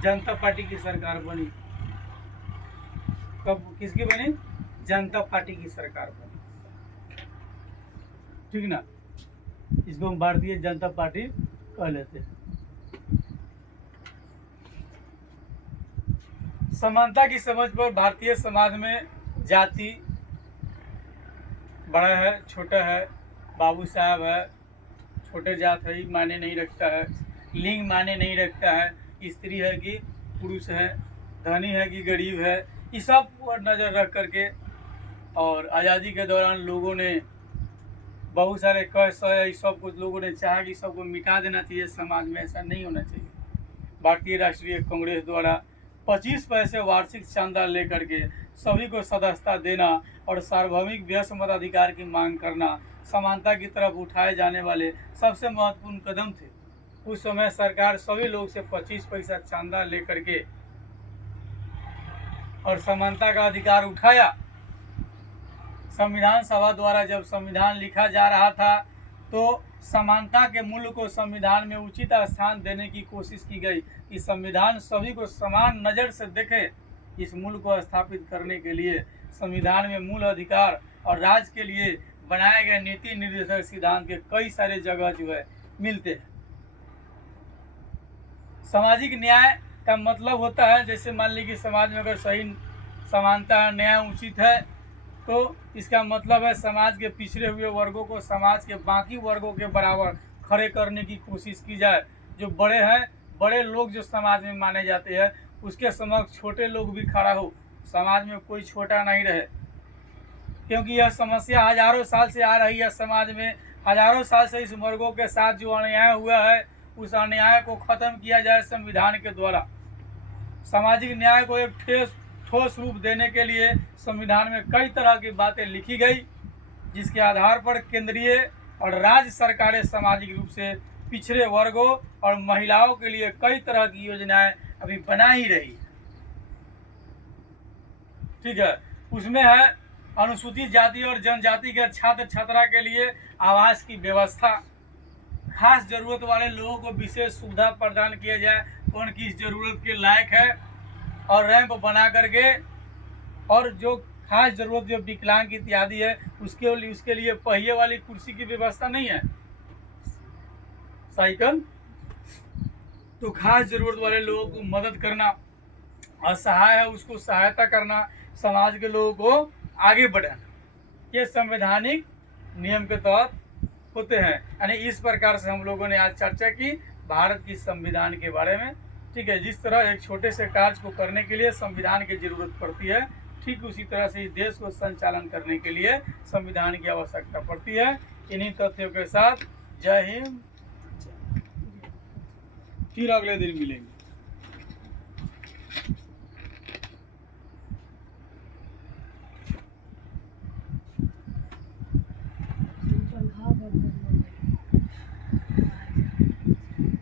जनता पार्टी की सरकार बनी। कब, किसकी बनी? जनता पार्टी की सरकार बनी, ठीक ना? इसको हम भारतीय जनता पार्टी कह लेते हैं। समानता की समझ पर भारतीय समाज में जाति बड़ा है, छोटा है, बाबू साहब है, छोटे जात है मायने नहीं रखता है, लिंग मायने नहीं रखता है, स्त्री है कि पुरुष है, धनी है कि गरीब है, ये सब पर नज़र रख करके, और आज़ादी के दौरान लोगों ने बहुत सारे कैस है, सब कुछ लोगों ने चाहा कि सबको मिटा देना चाहिए समाज में। ऐसा नहीं होना चाहिए। भारतीय राष्ट्रीय कांग्रेस द्वारा 25 पैसे वार्षिक चंदा लेकर के सभी को सदस्यता देना और सार्वभौमिक व्यस्त मताधिकार की मांग करना समानता की तरफ उठाए जाने वाले सबसे महत्वपूर्ण कदम थे। उस समय सरकार सभी लोग से 25 पैसा चंदा लेकर के और समानता का अधिकार उठाया। संविधान सभा द्वारा जब संविधान लिखा जा रहा था तो समानता के मूल्य को संविधान में उचित स्थान देने की कोशिश की गई कि संविधान सभी को समान नज़र से देखे। इस मूल्य को स्थापित करने के लिए संविधान में मूल अधिकार और राज्य के लिए बनाए गए नीति निर्देशक सिद्धांत के कई सारे जगह जो है मिलते हैं। सामाजिक न्याय का मतलब होता है, जैसे मान लीजिए कि समाज में अगर सही समानता न्याय उचित है तो इसका मतलब है समाज के पिछड़े हुए वर्गों को समाज के बाकी वर्गों के बराबर खड़े करने की कोशिश की जाए। जो बड़े हैं, बड़े लोग जो समाज में माने जाते हैं, उसके समक्ष छोटे लोग भी खड़ा हो, समाज में कोई छोटा नहीं रहे। क्योंकि यह समस्या हजारों साल से आ रही है, समाज में हजारों साल से इस वर्गों के साथ जो अन्याय हुआ है उस अन्याय को खत्म किया जाए संविधान के द्वारा। सामाजिक न्याय को एक ठोस रूप देने के लिए संविधान में कई तरह की बातें लिखी गई, जिसके आधार पर केंद्रीय और राज्य सरकारें सामाजिक रूप से पिछड़े वर्गों और महिलाओं के लिए कई तरह की योजनाएं अभी बना ही रही है। ठीक है, उसमें है अनुसूचित जाति और जनजाति के छात्र छात्रा के लिए आवास की व्यवस्था, खास जरूरत वाले लोगों को विशेष सुविधा प्रदान किया जाए, कौन किस जरूरत के लायक है, और रैंप बना करके, और जो खास जरूरत जो विकलांग इत्यादि है उसके लिए पहिए वाली कुर्सी की व्यवस्था नहीं है, साइकिल, तो खास जरूरत वाले लोगों को मदद करना, असहाय है उसको सहायता करना, समाज के लोगों को आगे बढ़ाना, ये संवैधानिक नियम के तहत होते हैं। यानी इस प्रकार से हम लोगों ने आज चर्चा की भारत की संविधान के बारे में। ठीक है, जिस तरह एक छोटे से कार्य को करने के लिए संविधान की जरूरत पड़ती है, ठीक उसी तरह से इस देश को संचालन करने के लिए संविधान की आवश्यकता पड़ती है। इन्हीं तथ्यों के साथ जय हिंद, फिर अगले दिन मिलेंगे।